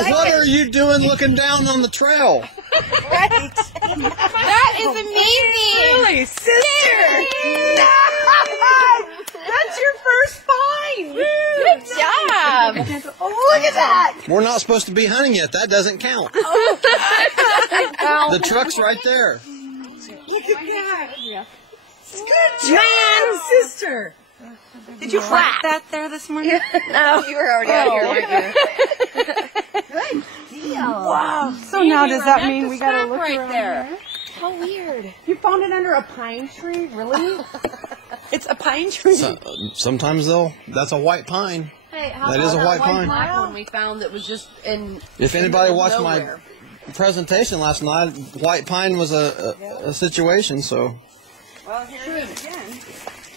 What are you doing looking down on the trail? Right. That is amazing. Really, sister. That's your first find. Good job. Oh, look at that. We're not supposed to be hunting yet. That doesn't count. The truck's right there. Look at that. Good job, sister. Did you crack that there this morning? No, you were already out here, weren't you? Good deal. Wow. So now does that mean we gotta look right around there? here? How weird. You found it under a pine tree? Really? It's a pine tree. Sometimes that's a white pine. Hey, how That is a white pine. black one we found that was just in. If anybody watched nowhere. my presentation last night, white pine was a situation. So Well, here it is again.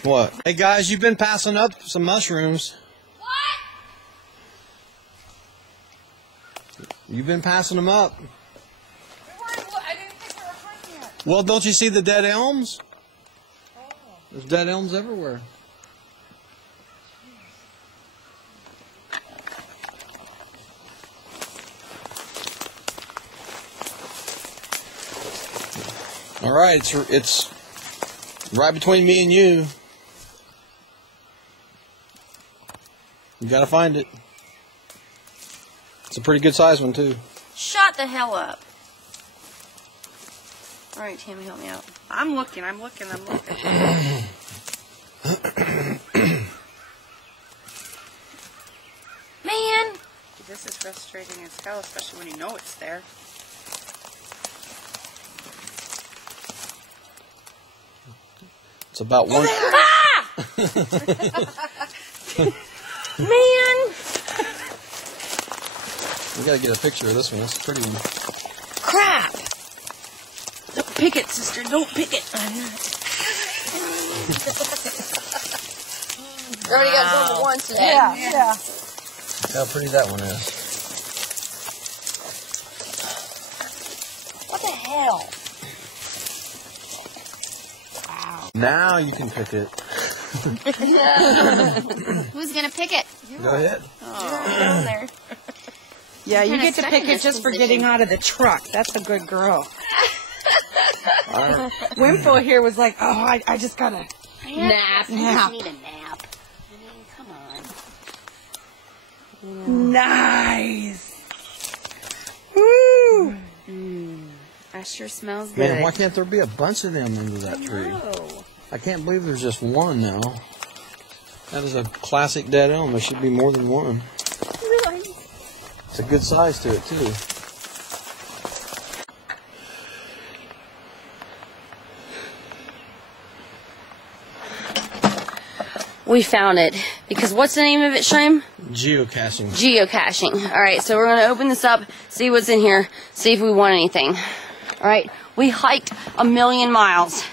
what? Hey guys, you've been passing up some mushrooms. What? You've been passing them up. I didn't think they were hunting yet. Well, don't you see the dead elms? There's dead elms everywhere. All right, it's right between me and you. You gotta find it. It's a pretty good size one too. Shut the hell up. All right, Tammy, help me out. I'm looking. Man, this is frustrating as hell, especially when you know it's there. It's about one. Man! We gotta get a picture of this one. It's a pretty one. Crap! Don't pick it, sister. Don't pick it. We already got number one today. Yeah. Look how pretty that one is. What the hell? Now you can pick it. Who's gonna pick it? Go ahead. Oh, there. Yeah, you Kinda get to stuck pick in it this just for position. getting out of the truck. That's a good girl. Alright. Wimpo here was like, oh, I just gotta Nap. I Nap. just need a nap. I mean, come on. Nice. Woo! That sure smells good. Man, why can't there be a bunch of them under that tree? I can't believe there's just one now. That is a classic dead elm. There should be more than one. It's a good size to it, too. We found it. Because what's the name of it, Shyam? Geocaching. Geocaching. Alright, so we're going to open this up, see what's in here, see if we want anything. Alright, we hiked 1,000,000 miles.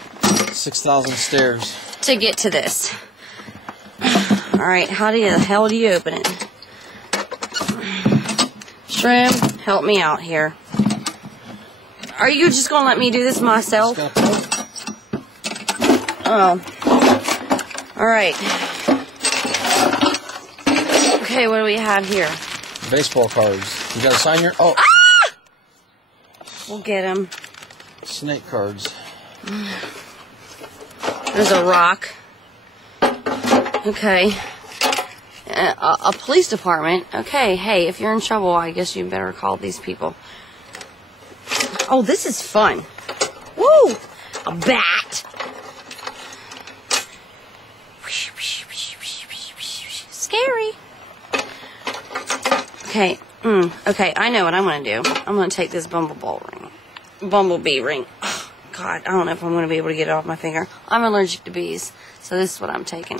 6,000 stairs. To get to this. Alright, how the hell do you open it? Shrimp, help me out here. Are you just going to let me do this myself? Oh. Alright. Okay, what do we have here? Baseball cards. You got to sign your... Oh. Ah! We'll get them. Snake cards. There's a rock. Okay. A police department. Okay, hey, if you're in trouble, I guess you better call these people. Oh, this is fun. Woo! A bat. Scary. Okay, okay, I know what I'm going to do. I'm going to take this bumblebee ring. Oh, God, I don't know if I'm going to be able to get it off my finger. I'm allergic to bees, so this is what I'm taking.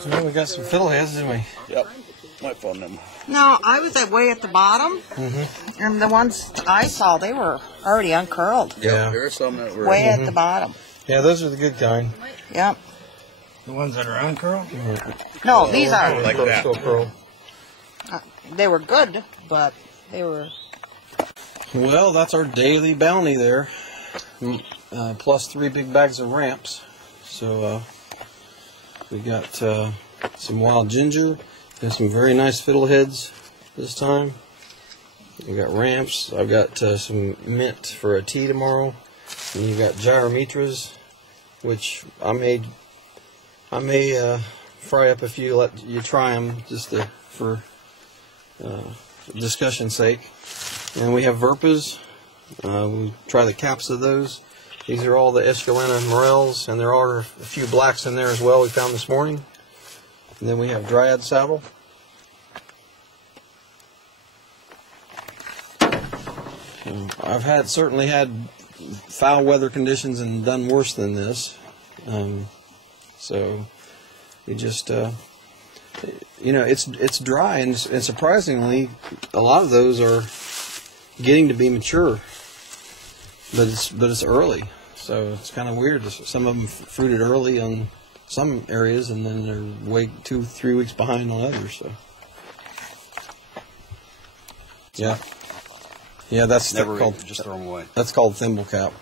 So we got some fiddleheads, didn't we? Yep. Might find them. No, I was way at the bottom, and the ones I saw, they were already uncurled. Yeah. There are some that were Way at the bottom. Yeah, those are the good kind. Yep. The ones that are uncurled? No, these are. like that. Still curl. They were good, but they were. Well, that's our daily bounty there. Plus 3 big bags of ramps. So, we got some wild ginger and some very nice fiddleheads this time. We got ramps. I've got some mint for a tea tomorrow. And you got gyrometras, which I may fry up a few, let you try them just for discussion's sake. And we have Verpas. We try the caps of those. These are all the Escalenta Morels, and there are a few blacks in there as well we found this morning. And then we have Dryad Saddle. I've certainly had foul weather conditions and done worse than this. So you just, you know, it's dry, and surprisingly, a lot of those are getting to be mature. But it's early, so it's kind of weird. Some of them fruited early on some areas, and then they're 2-3 weeks behind on others. So yeah, that's called. Just throw them away. That's called thimble cap.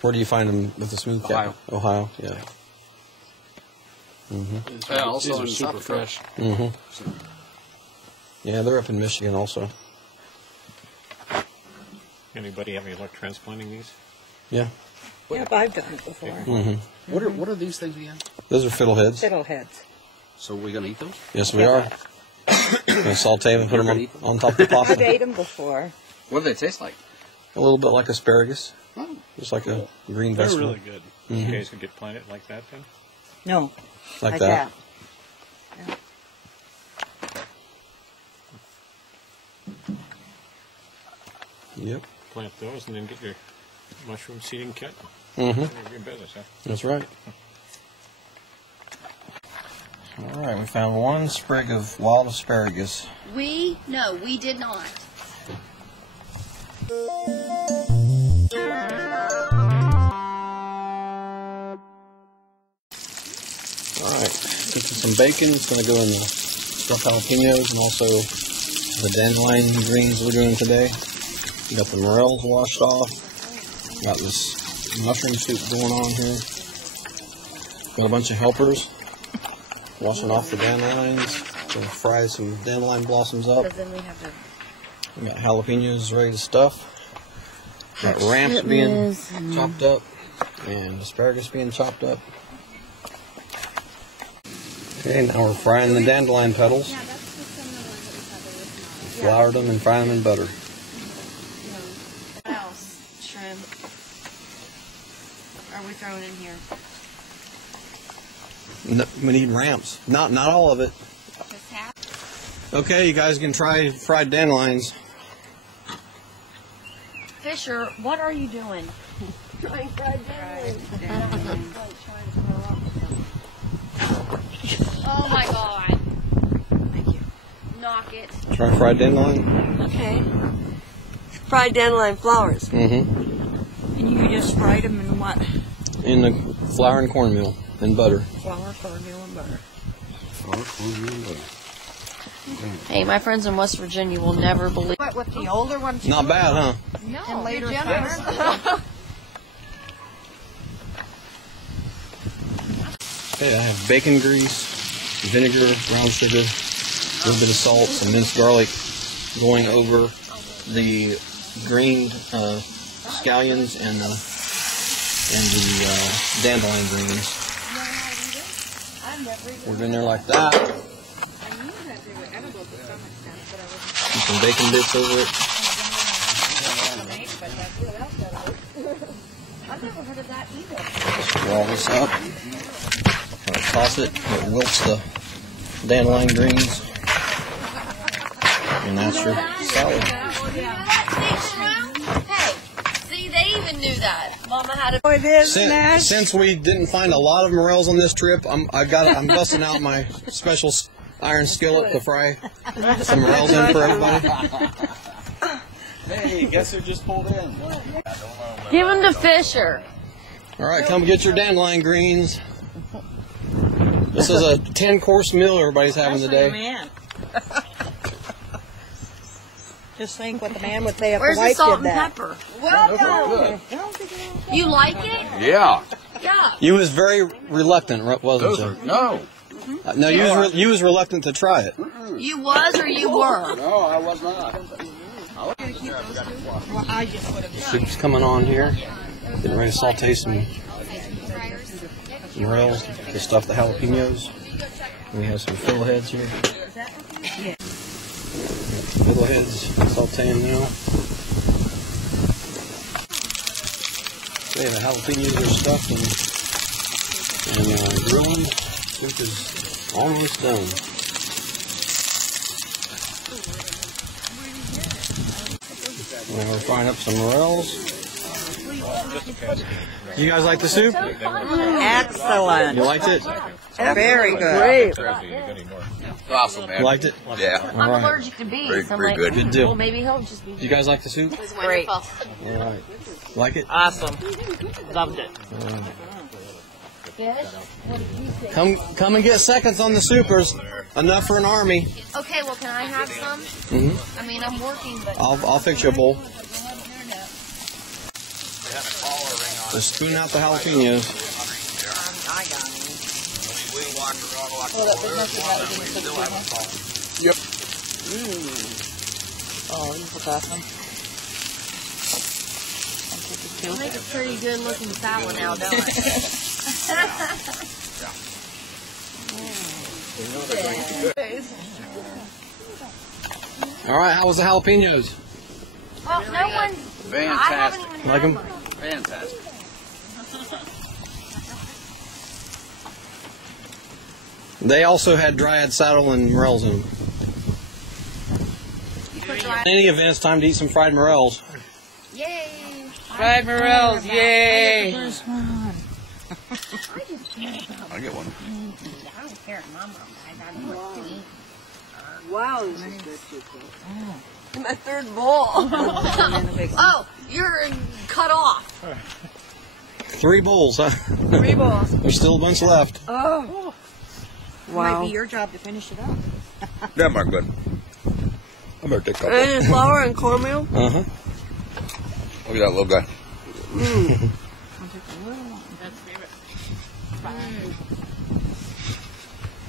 Where do you find them with the smooth cap? Ohio, yeah. Yeah, also in super South Dakota. fresh. Yeah, they're up in Michigan also. Anybody have any luck transplanting these? Yeah. Yep, I've done it before. What are these things again? Those are fiddleheads. Fiddleheads. So we're gonna eat those? Yes, we are. Gonna saute them and put them on top of the I've pasta. ate them before. What do they taste like? A little bit like asparagus. Oh, just like a green They're vegetable. really good. You guys could get planted like that then? No. Like that. Yeah. Yep. Plant those and then get your mushroom seeding kit. You're in business, huh? That's right. All right, we found one sprig of wild asparagus. No, we did not. All right, cooking some bacon. It's going to go in the stuffed jalapenos and also the dandelion greens we're doing today. We got the morels washed off. Got this mushroom soup going on here. Got a bunch of helpers washing off the dandelions. Gonna fry some dandelion blossoms up. We got jalapenos ready to stuff. Got ramps being chopped up and asparagus being chopped up. Okay, now we're frying the dandelion petals. Floured them and frying them in butter. What else? Shrimp. Are we throwing in here? No, we need ramps. Not all of it. Okay, you guys can try fried dandelions. Fisher, what are you doing? Trying fried dandelion. Oh my God. Thank you. Knock it. Try fried dandelion. Okay. Fried dandelion flowers. Mm-hmm. And you just fried them in what? In the flour and cornmeal and butter. Flour, cornmeal, and butter. Flour, cornmeal, and butter. Hey, my friends in West Virginia will never believe. What, with the older ones? Not bad, huh? No, And later you're generous. Okay, I have bacon grease, vinegar, brown sugar, a little bit of salt, some minced garlic, going over the green scallions and the dandelion greens. We're in there like that. Some bacon bits over it. I've never heard of that either. Just roll this up. Kind of toss it. It wilts the dandelion greens. And that's your salad. Hey, see, they even knew that. Mama had a... Since we didn't find a lot of morels on this trip, I'm busting out my special iron skillet to fry some morels in for everybody. Hey, guess who just pulled in? Give them to Fisher. All right, come get your dandelion greens. This is a 10-course meal everybody's having today. Man. Just think what the man would say if Where's the the wife salt did and that. pepper? Well done. You like it? Yeah. Yeah. You was very reluctant, wasn't you? No. No, you was reluctant to try it. You was or you were? No, I was not. Well, I just would have Soup's coming on here. Getting ready to saute some morels to stuff the jalapenos. We have some fiddleheads here. Yeah. Fiddleheads sauteing now. Okay, the jalapenos are stuffed and grilling. Soup is almost done. Now we're frying up some morels. You guys like the soup? Excellent. You liked it? Very good. Great. Awesome, man. You liked it? Yeah. I'm allergic to bees. Very, I'm very like, good. Good deal. well, maybe he'll just be... You guys like the soup? It was Great. wonderful. All right. Like it? Awesome. Loved it. Fish? What did you think? Come and get seconds on the soup. There's enough for an army. Okay, well, can I have some? Mm-hmm. I mean, I'm working, but... I'll fix you a bowl. Just spoon out the jalapenos. I got it. Yep. Oh, you forgot some. You make a pretty good looking salad now, don't All right, how was the jalapenos? Well, no one... Fantastic. I haven't even Like had them? one. Fantastic. They also had dryad saddle and morels in them. In any event, it's time to eat some fried morels. Yay! Fried morels, yay! I'll get one. I don't care. Mama, I got what to eat. Wow. My third bowl. Oh, you're cut off. 3 bowls, huh? 3 bowls. There's still a bunch left. Oh. Wow. Might be your job to finish it up. That might good. I'm gonna take a couple. And flour and cornmeal. Uh-huh. Look at that little guy.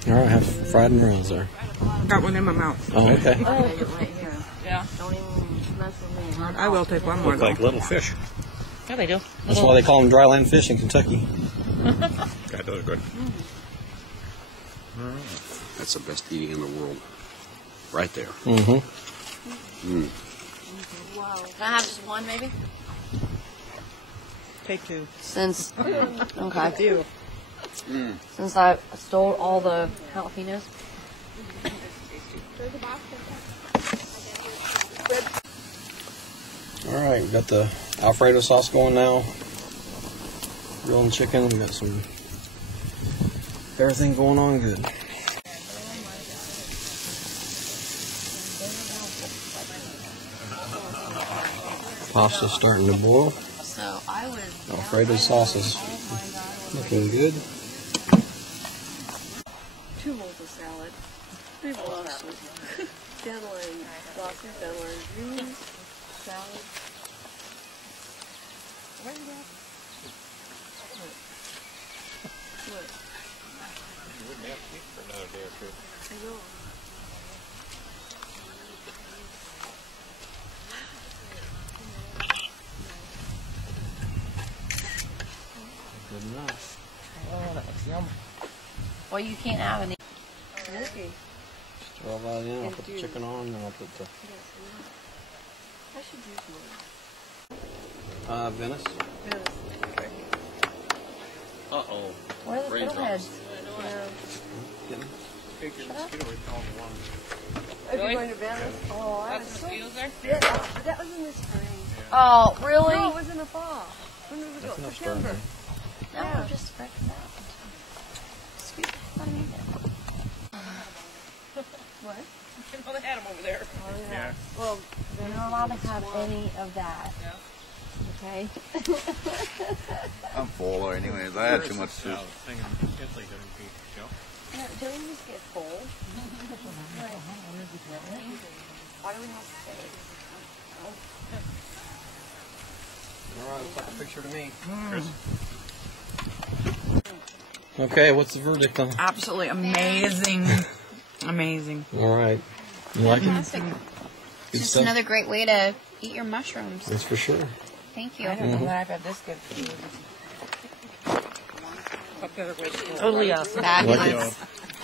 All right, have fried morels there. Got one in my mouth. Oh, okay. Yeah. Don't even mess with me. I will take one more. Look like little fish. Yeah, they do. That's why they call them dryland fish in Kentucky. God, those are good. That's the best eating in the world. Right there. Mm-hmm. Mm. Can I have just one, maybe? Take 2. Since... Okay. Do. Since I stole all the jalapenos. All All right, we got the Alfredo sauce going now. Grilling chicken. We got some everything going on good. Pasta's starting to boil. So I was Alfredo sauce is looking good. 2 bowls of salad, 3 bowls of salad, dandelion sauces, dandelion greens, salad. Where are you at? What? You wouldn't have to eat for another day or two. I know. Good enough. Oh, that looks yum. Well, you can't have any. Okay. Just throw all that in. I'll put the chicken on, and I'll put the I should use more. Venice. Okay. Uh-oh. Where are the fiddleheads? Get 'em? Are you going to Venice? Oh, I was so fit. That was in the spring. Oh, really? No, it was in the fall. When did we go? That's enough September. starting. No, Yeah. just spreading out. Sweet. Let me get it. What? Oh, they had them over there. Oh, yeah. Yeah. Well, You're not allowed to have any of that. Okay? I'm full anyways. I had too much soup. don't we just get full? Why do we have steak? All right, let's take a picture to me. Okay, what's the verdict on? Absolutely amazing. Amazing. All right, you like it? Fantastic. Good Just stuff. another great way to eat your mushrooms. That's for sure. Thank you. I don't know that I've had this good food. Totally awesome. Fabulous.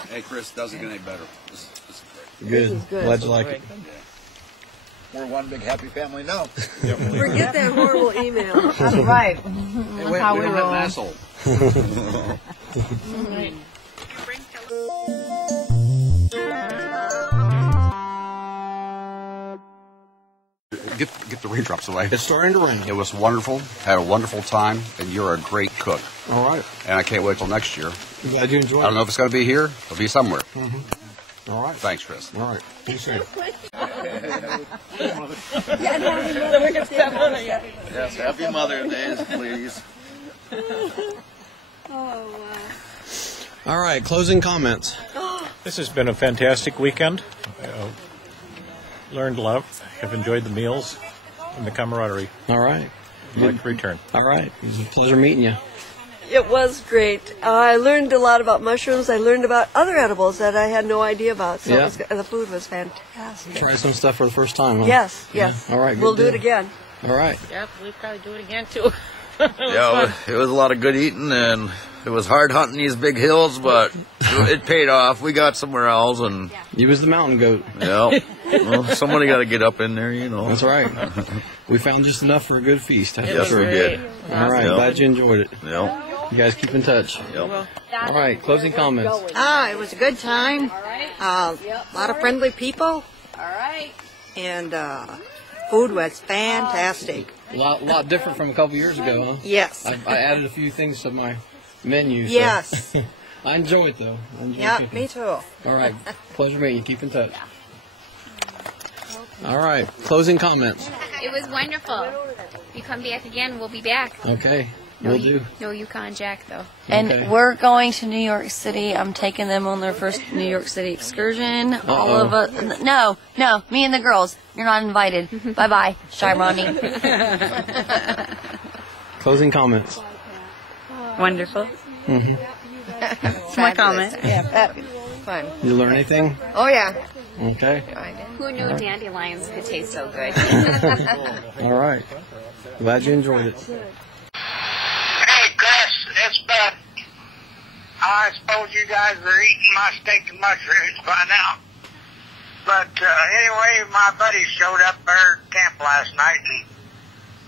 Hey, Chris, doesn't get any better. This is great. Good. Glad you like it. We're one big happy family now. Forget that horrible email. That's right. Hey, That's how we an roll. asshole. Get the raindrops away. It's starting to rain. It was wonderful. Had a wonderful time, and you're a great cook. All right. And I can't wait till next year. Glad you enjoyed I don't know if it's going to be here. It'll be somewhere. All right. Thanks, Chris. All right. Be safe. Yes, happy Mother's Day, please. All right. Closing comments. This has been a fantastic weekend. Learned a lot. Have enjoyed the meals and the camaraderie. All right. I'd like to return. All right. It was a pleasure meeting you. It was great. I learned a lot about mushrooms. I learned about other edibles that I had no idea about. So Yeah. the food was fantastic. Try some stuff for the first time, huh? Yes, yes. All right. We'll good do it deal. again. All right. Yep, we'll probably do it again too. Yeah, it was a lot of good eating, and it was hard hunting these big hills, but it paid off. We got somewhere else, and You was the mountain goat. yeah, well, somebody got to get up in there, you know. That's right. We found just enough for a good feast. That's Yes, for we sure. did. All right. Yep. Glad you enjoyed it. Yep. You guys keep in touch. Yep. All right. Closing comments. It was a good time. A lot of friendly people. All right. And food was fantastic. A lot different from a couple years ago, huh? Yes. I added a few things to my menu. So. Yes. I enjoy it, though. I enjoy Yeah, cooking. me too. All right. Pleasure meeting you. Keep in touch. All right. Closing comments. It was wonderful. If you come back again, we'll be back. Okay. We'll do. No Yukon Jack, though. And Okay. we're going to New York City. I'm taking them on their first New York City excursion. All Uh-oh. of us. No, me and the girls. You're not invited. Bye-bye, Shy Ronnie. Closing comments. Wonderful. Mm-hmm. That's my comment. Yeah, fun. You learn anything? Oh yeah. Okay. Who knew dandelions could taste so good? All right. Glad you enjoyed it. Hey, Chris, it's Bud. I suppose you guys are eating my steak and mushrooms by now. But anyway, my buddies showed up there at camp last night, and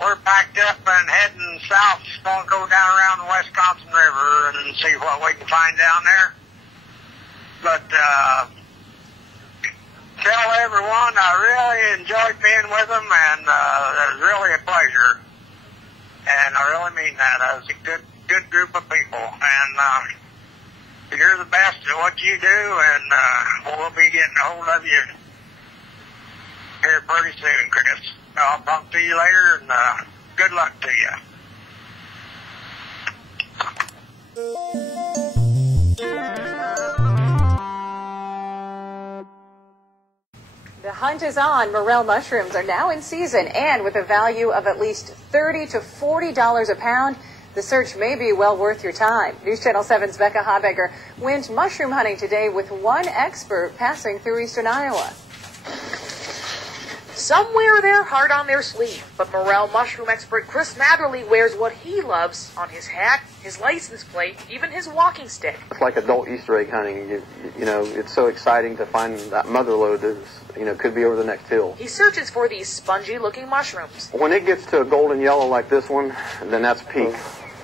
we're packed up and heading south. Just going to go down around the Wisconsin River and see what we can find down there. But tell everyone I really enjoyed being with them, and it was really a really mean that. It's a good group of people, and you're the best at what you do, and we'll be getting a hold of you here pretty soon, Chris. I'll talk to you later, and good luck to you. The hunt is on. Morel mushrooms are now in season and with a value of at least $30 to $40 a pound. The search may be well worth your time. News Channel 7's Becca Habegger went mushroom hunting today with one expert passing through eastern Iowa. Some wear their heart on their sleeve, but Morel mushroom expert Chris Matherly wears what he loves on his hat, his license plate, even his walking stick. It's like adult Easter egg hunting. You know, it's so exciting to find that mother lode that could be over the next hill. He searches for these spongy-looking mushrooms. When it gets to a golden yellow like this one, then that's peak.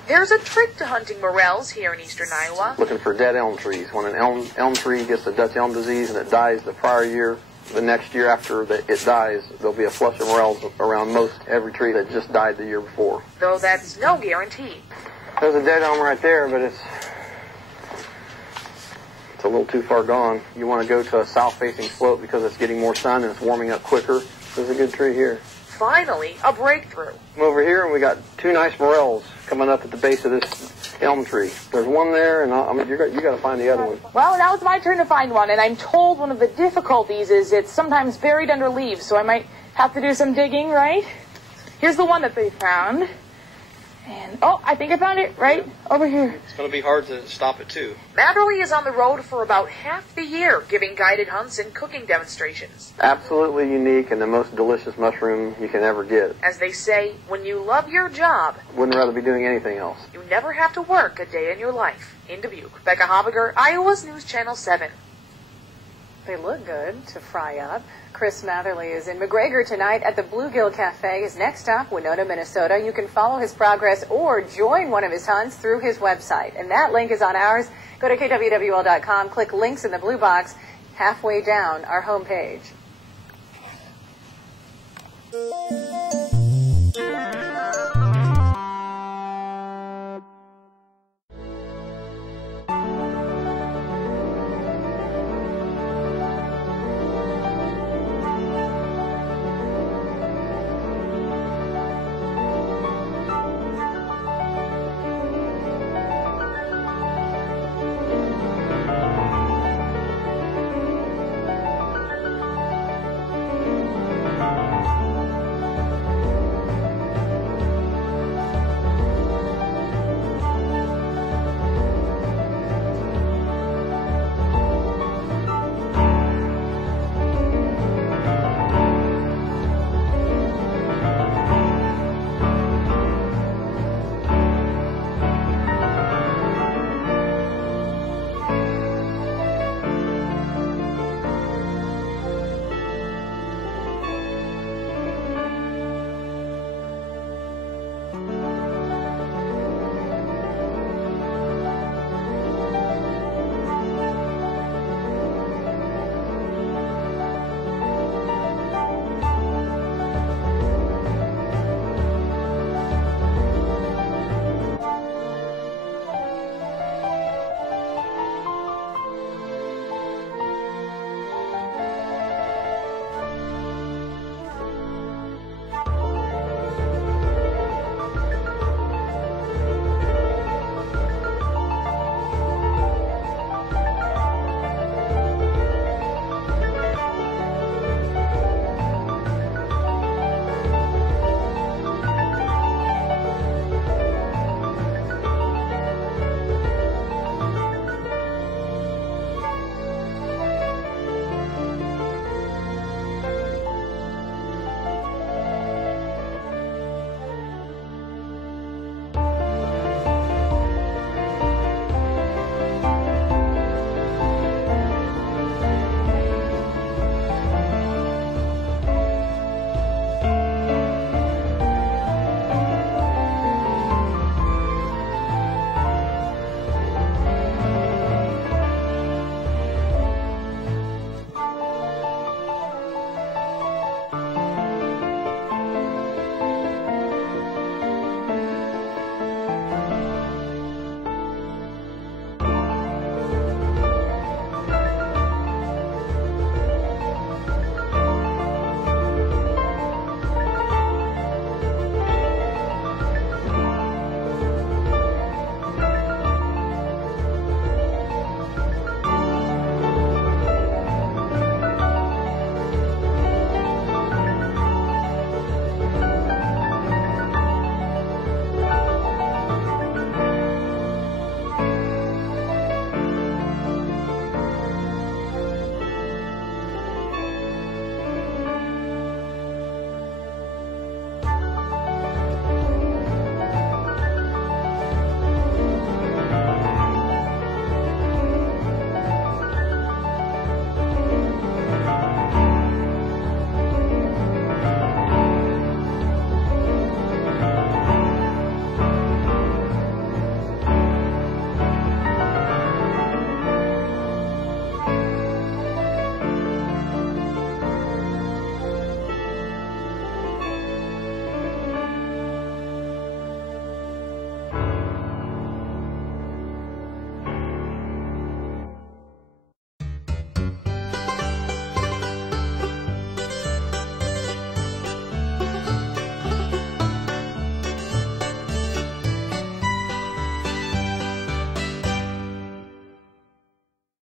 There's a trick to hunting morels here in eastern Iowa. Looking for dead elm trees. When an elm tree gets the Dutch elm disease and it dies the prior year, the next year after it dies, there'll be a flush of morels around most every tree that just died the year before. Though that's no guarantee. There's a dead elm right there, but it's a little too far gone. You want to go to a south-facing slope because it's getting more sun and it's warming up quicker. There's a good tree here. Finally, a breakthrough. I'm over here, and we got two nice morels coming up at the base of this elm tree. There's one there, and you got to find the other one. Well, now it's my turn to find one, and I'm told one of the difficulties is it's sometimes buried under leaves, so I might have to do some digging, right? Here's the one that they found. And, oh, I think I found it right over here. It's going to be hard to stop it, too. Matherly is on the road for about half the year, giving guided hunts and cooking demonstrations. Absolutely unique and the most delicious mushroom you can ever get. As they say, when you love your job, wouldn't rather be doing anything else. You never have to work a day in your life. In Dubuque, Becca Habegger, Iowa's News Channel 7. They look good to fry up. Chris Matherly is in McGregor tonight at the Bluegill Cafe. His next stop, Winona, Minnesota. You can follow his progress or join one of his hunts through his website. And that link is on ours. Go to kwwl.com, click links in the blue box halfway down our homepage.